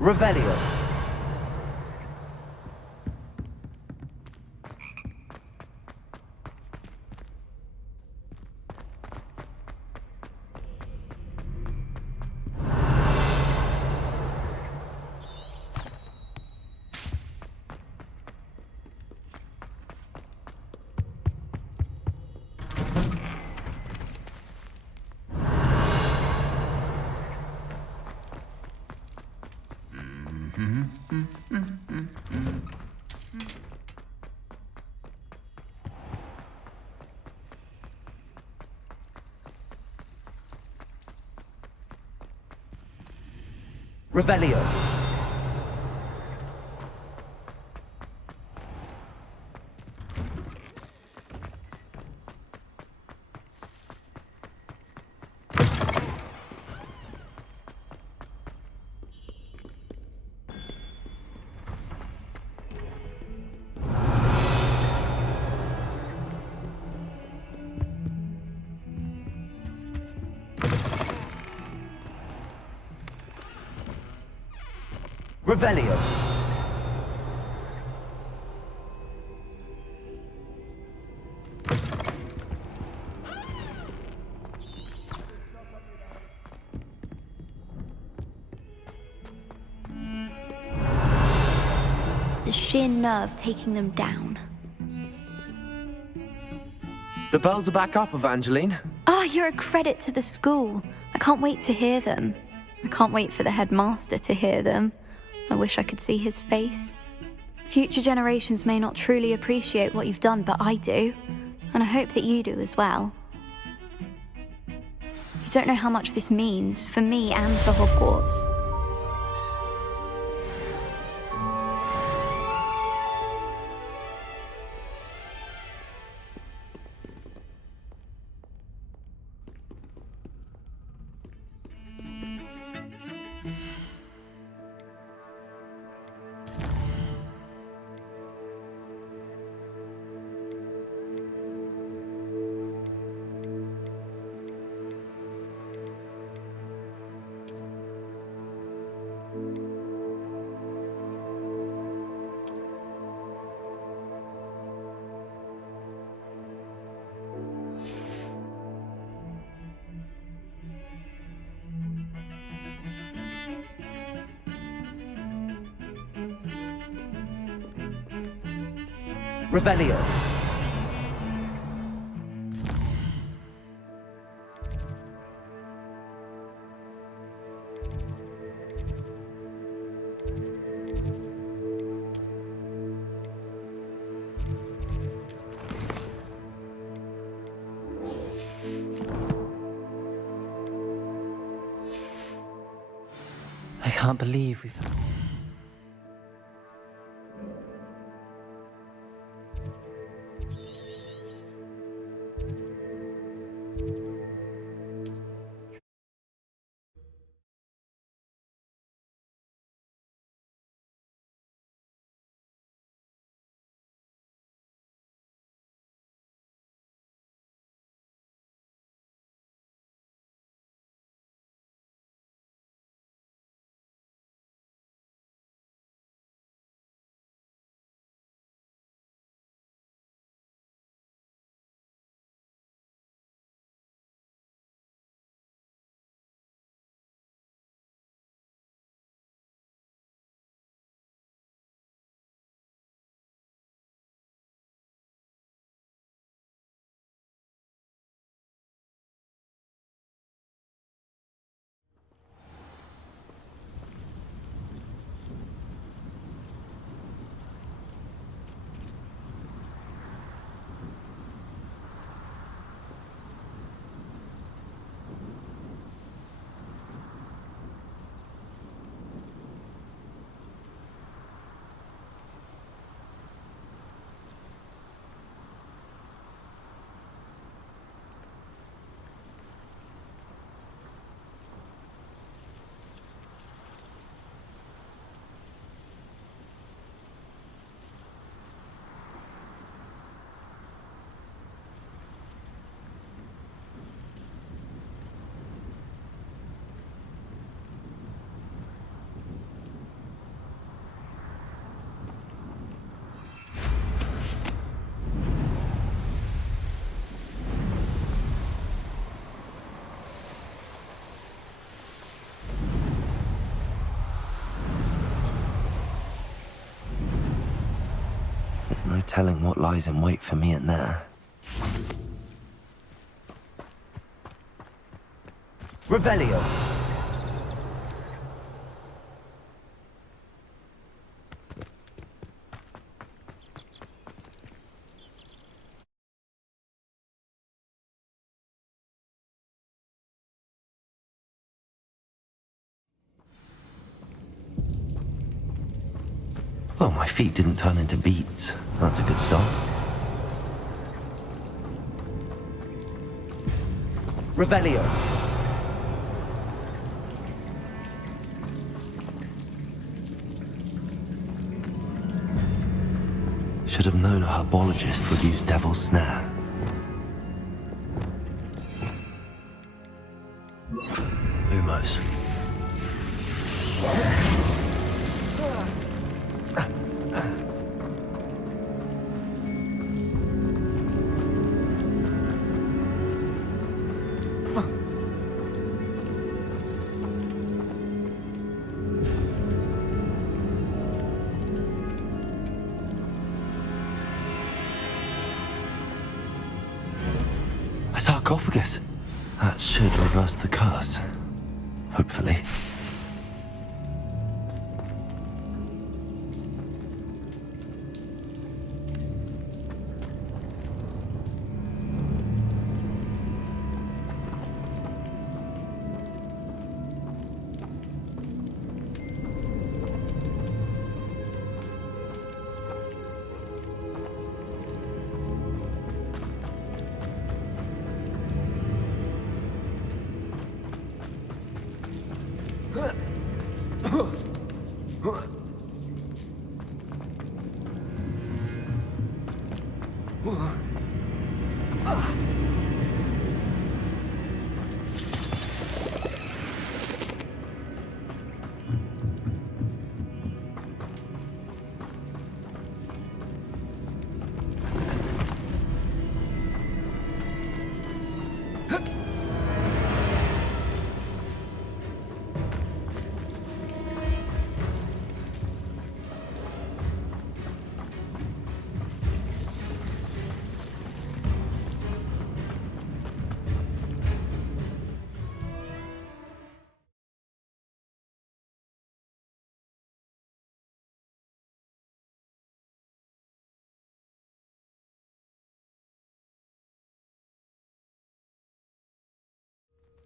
Revelio. Revelio. Revelio. The sheer nerve taking them down. The bells are back up, Evangeline. Oh, you're a credit to the school. I can't wait to hear them. I can't wait for the headmaster to hear them. I wish I could see his face. Future generations may not truly appreciate what you've done, but I do. And I hope that you do as well. You don't know how much this means for me and for Hogwarts. Revelio. I can't believe we've... There's no telling what lies in wait for me in there. Revelio. Well, my feet didn't turn into beads. That's a good start. Revelio. Should have known a herbologist would use Devil's Snare. Lumos. A sarcophagus. That should reverse the curse. Hopefully.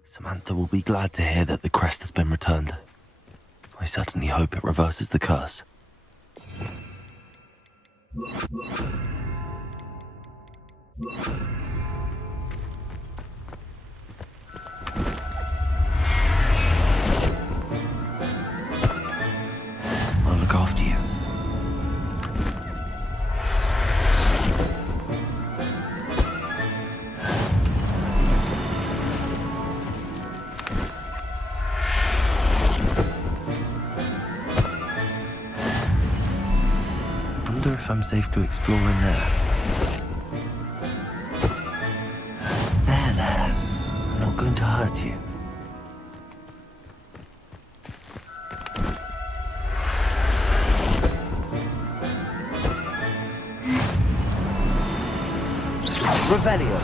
Samantha will be glad to hear that the crest has been returned. I certainly hope it reverses the curse. I'll look after you. I wonder if I'm safe to explore in there. There. I'm not going to hurt you. Revelio.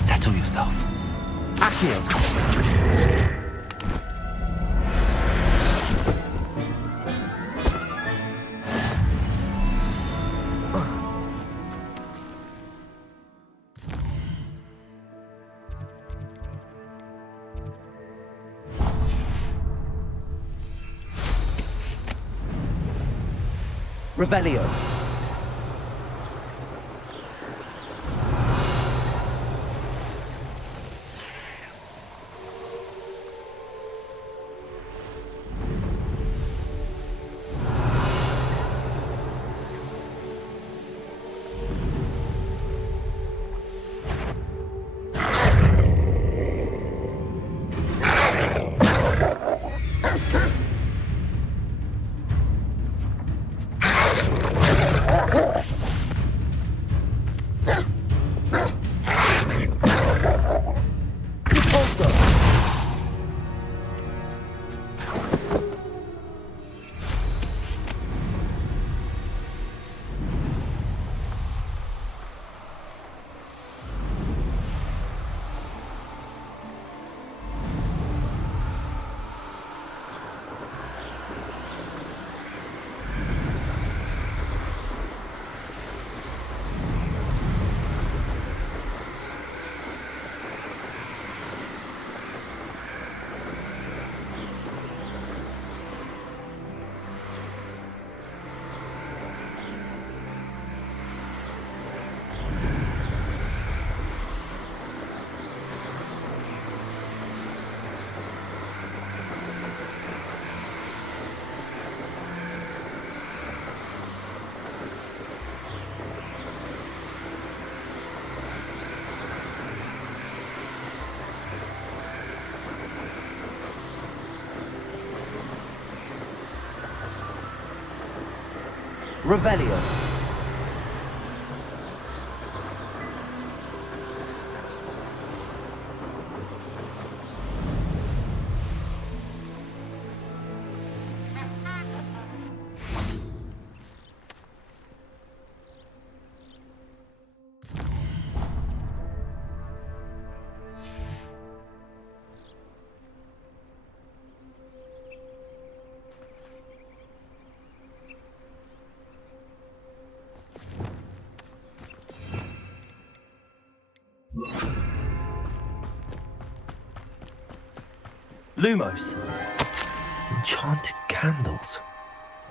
Settle yourself. Accio. Revelio. Revelio. Lumos. Enchanted candles.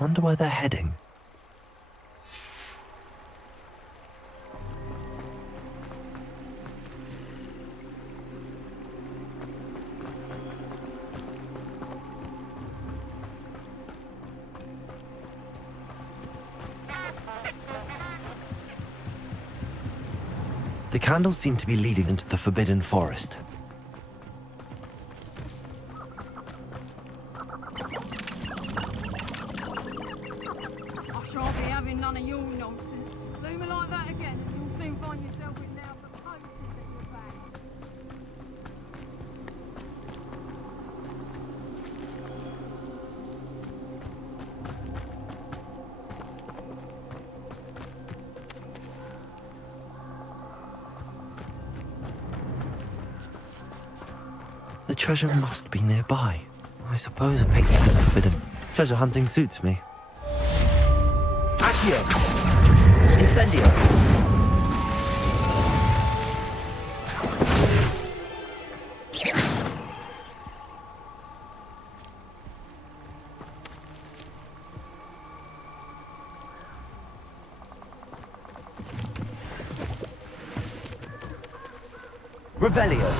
Wonder where they're heading. The candles seem to be leading into the Forbidden Forest. I shan't be having none of your nonsense. Do me like that again, and you'll soon find yourself with now the posters at your back. The treasure must be nearby. I suppose a picnic at the Forbidden treasure hunting suits me. Accio. Incendio. Revelio.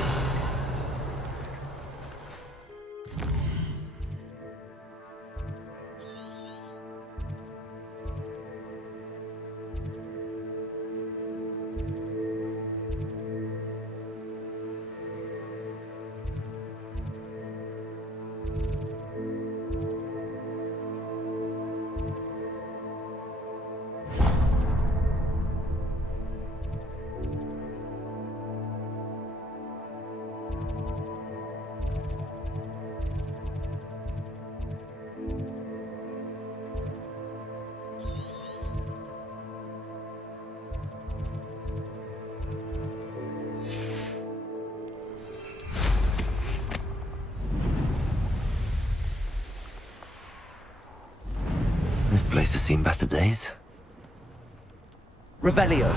This place has seen better days. Revelio.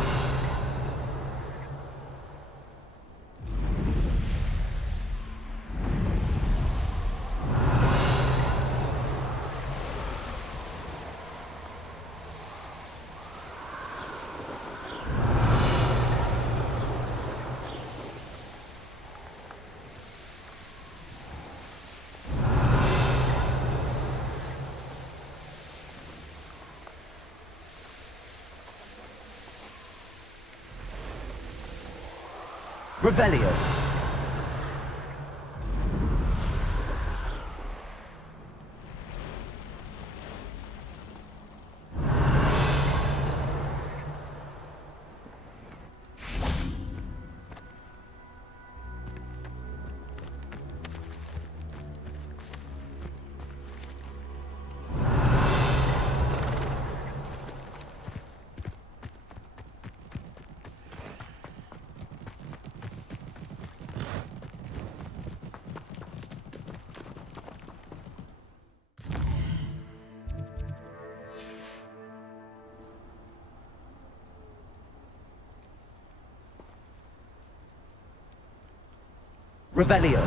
Revelio. Revelio.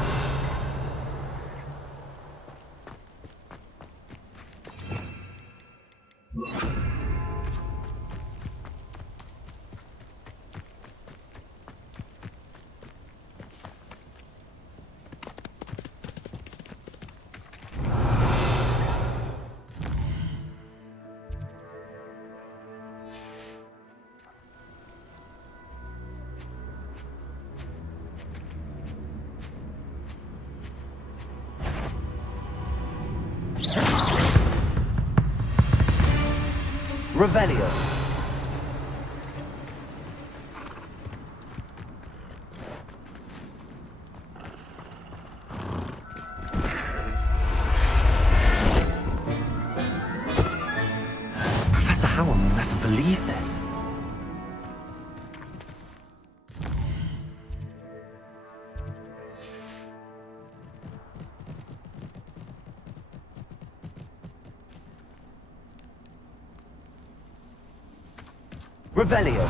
Revelio. Professor Howard will never believe this. Revelio.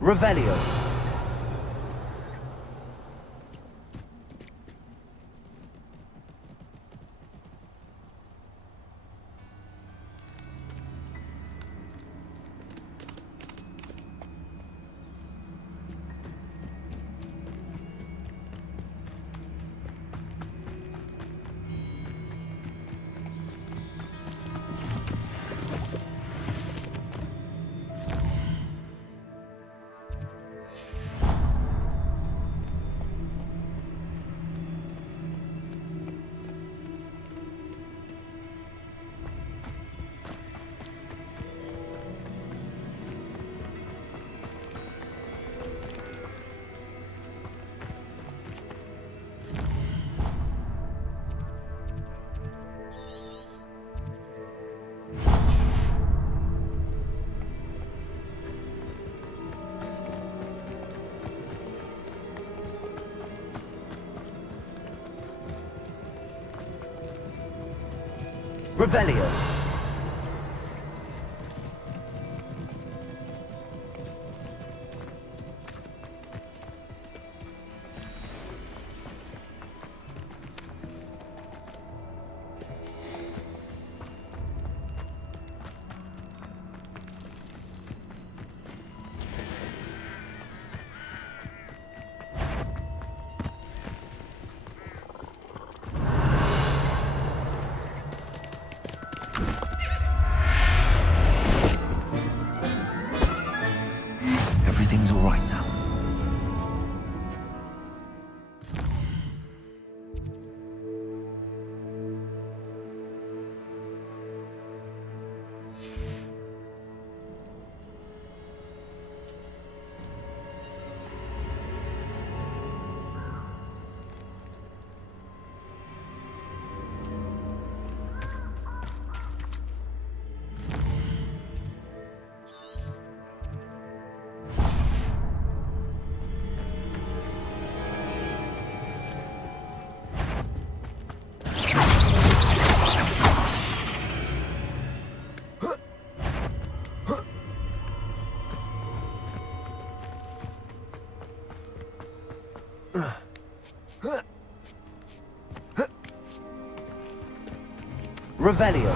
Revelio. Revelio. Everything's all right now. Revelio.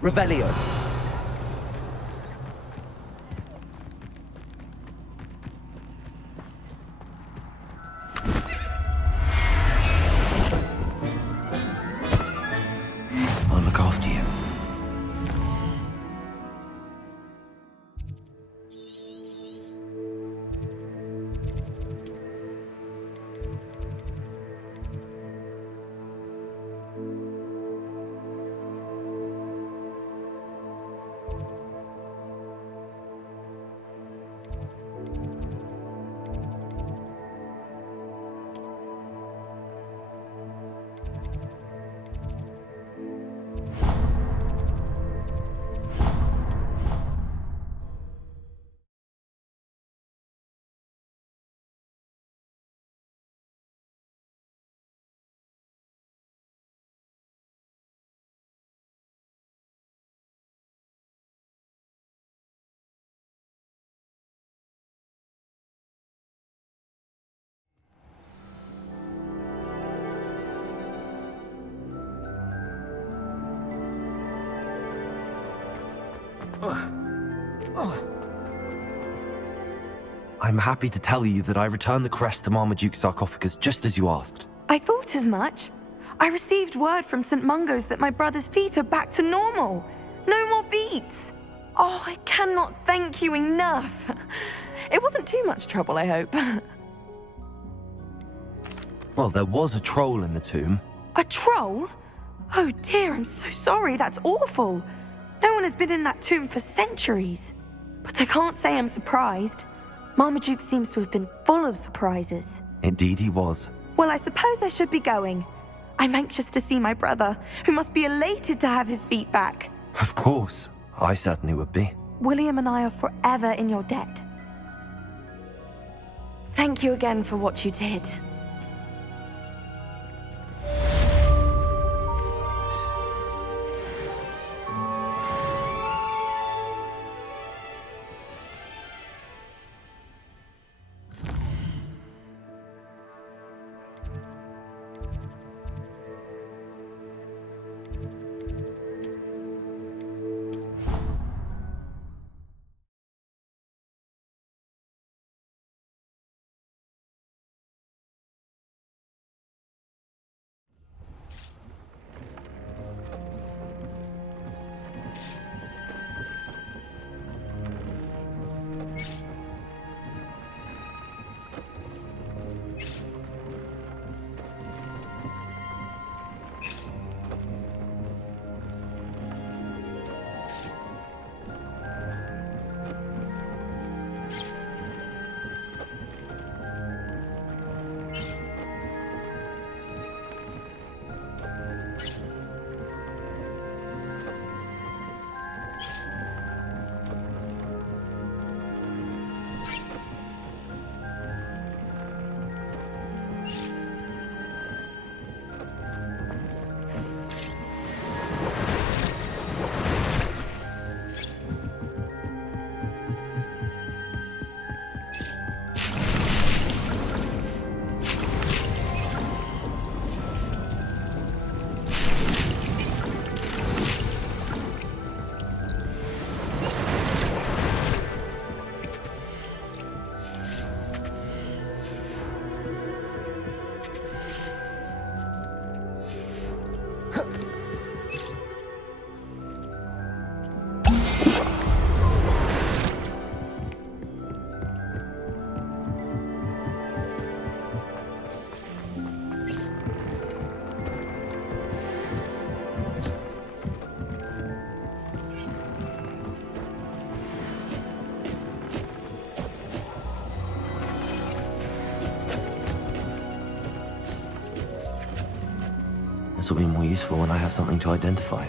Revelio. I'll look after you. I'm happy to tell you that I returned the crest to Marmaduke's sarcophagus just as you asked. I thought as much. I received word from St. Mungo's that my brother's feet are back to normal. No more beats. Oh, I cannot thank you enough. It wasn't too much trouble, I hope. Well, there was a troll in the tomb. A troll? Oh dear, I'm so sorry. That's awful. No one has been in that tomb for centuries. But I can't say I'm surprised. Marmaduke seems to have been full of surprises. Indeed he was. Well, I suppose I should be going. I'm anxious to see my brother, who must be elated to have his feet back. Of course. I certainly would be. William and I are forever in your debt. Thank you again for what you did. This will be more useful when I have something to identify.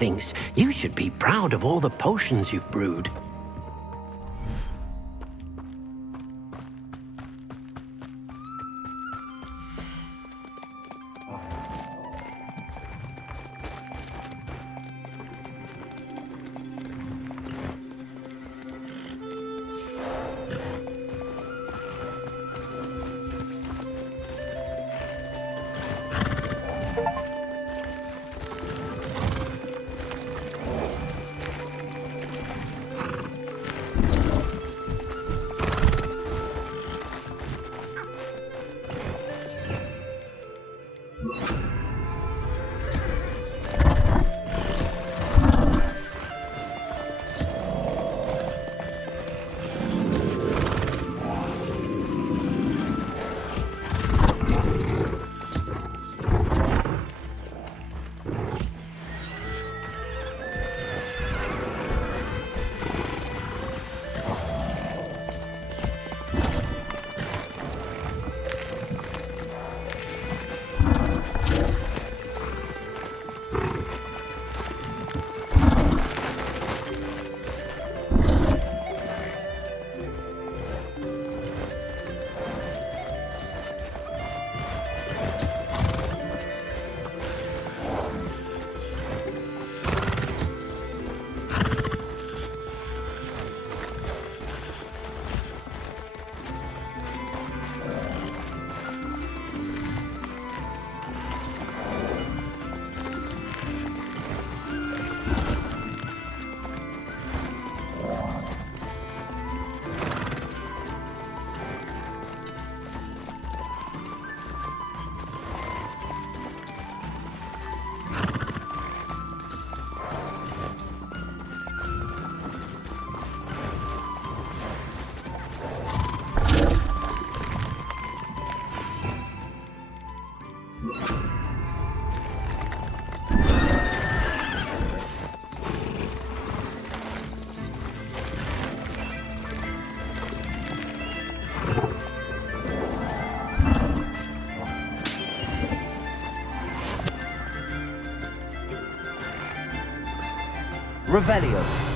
thinks you should be proud of all the potions you've brewed. Revelio.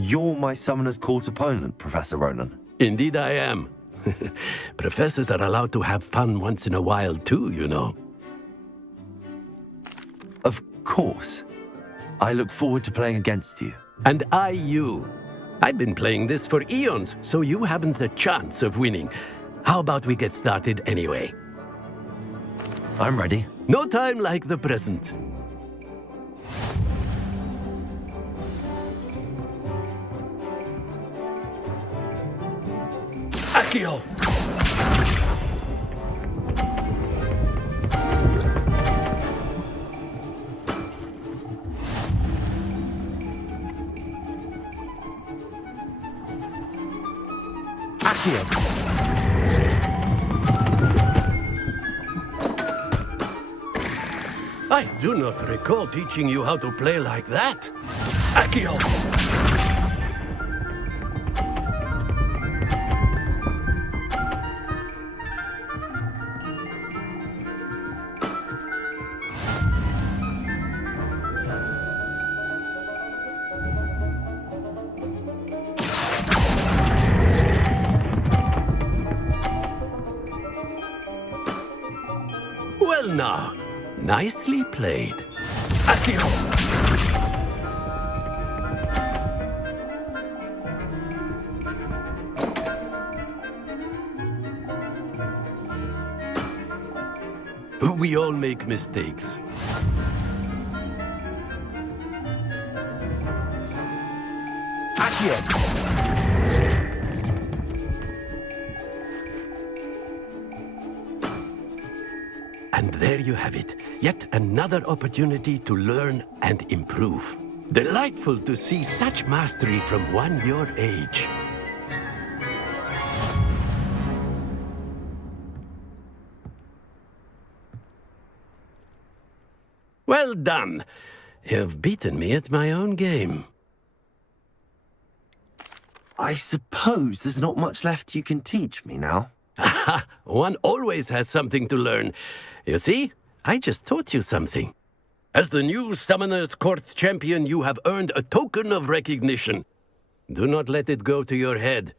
You're my Summoner's Court opponent, Professor Ronan. Indeed I am. Professors are allowed to have fun once in a while too, you know. Of course. I look forward to playing against you. And I you. I've been playing this for eons, so you haven't a chance of winning. How about we get started anyway? I'm ready. No time like the present. Accio! I do not recall teaching you how to play like that. Accio! Well now, nicely played. Accio! We all make mistakes. Accio! And there you have it, yet another opportunity to learn and improve. Delightful to see such mastery from one your age. Well done. You've beaten me at my own game. I suppose there's not much left you can teach me now. One always has something to learn. You see, I just taught you something. As the new Summoner's Court champion, you have earned a token of recognition. Do not let it go to your head.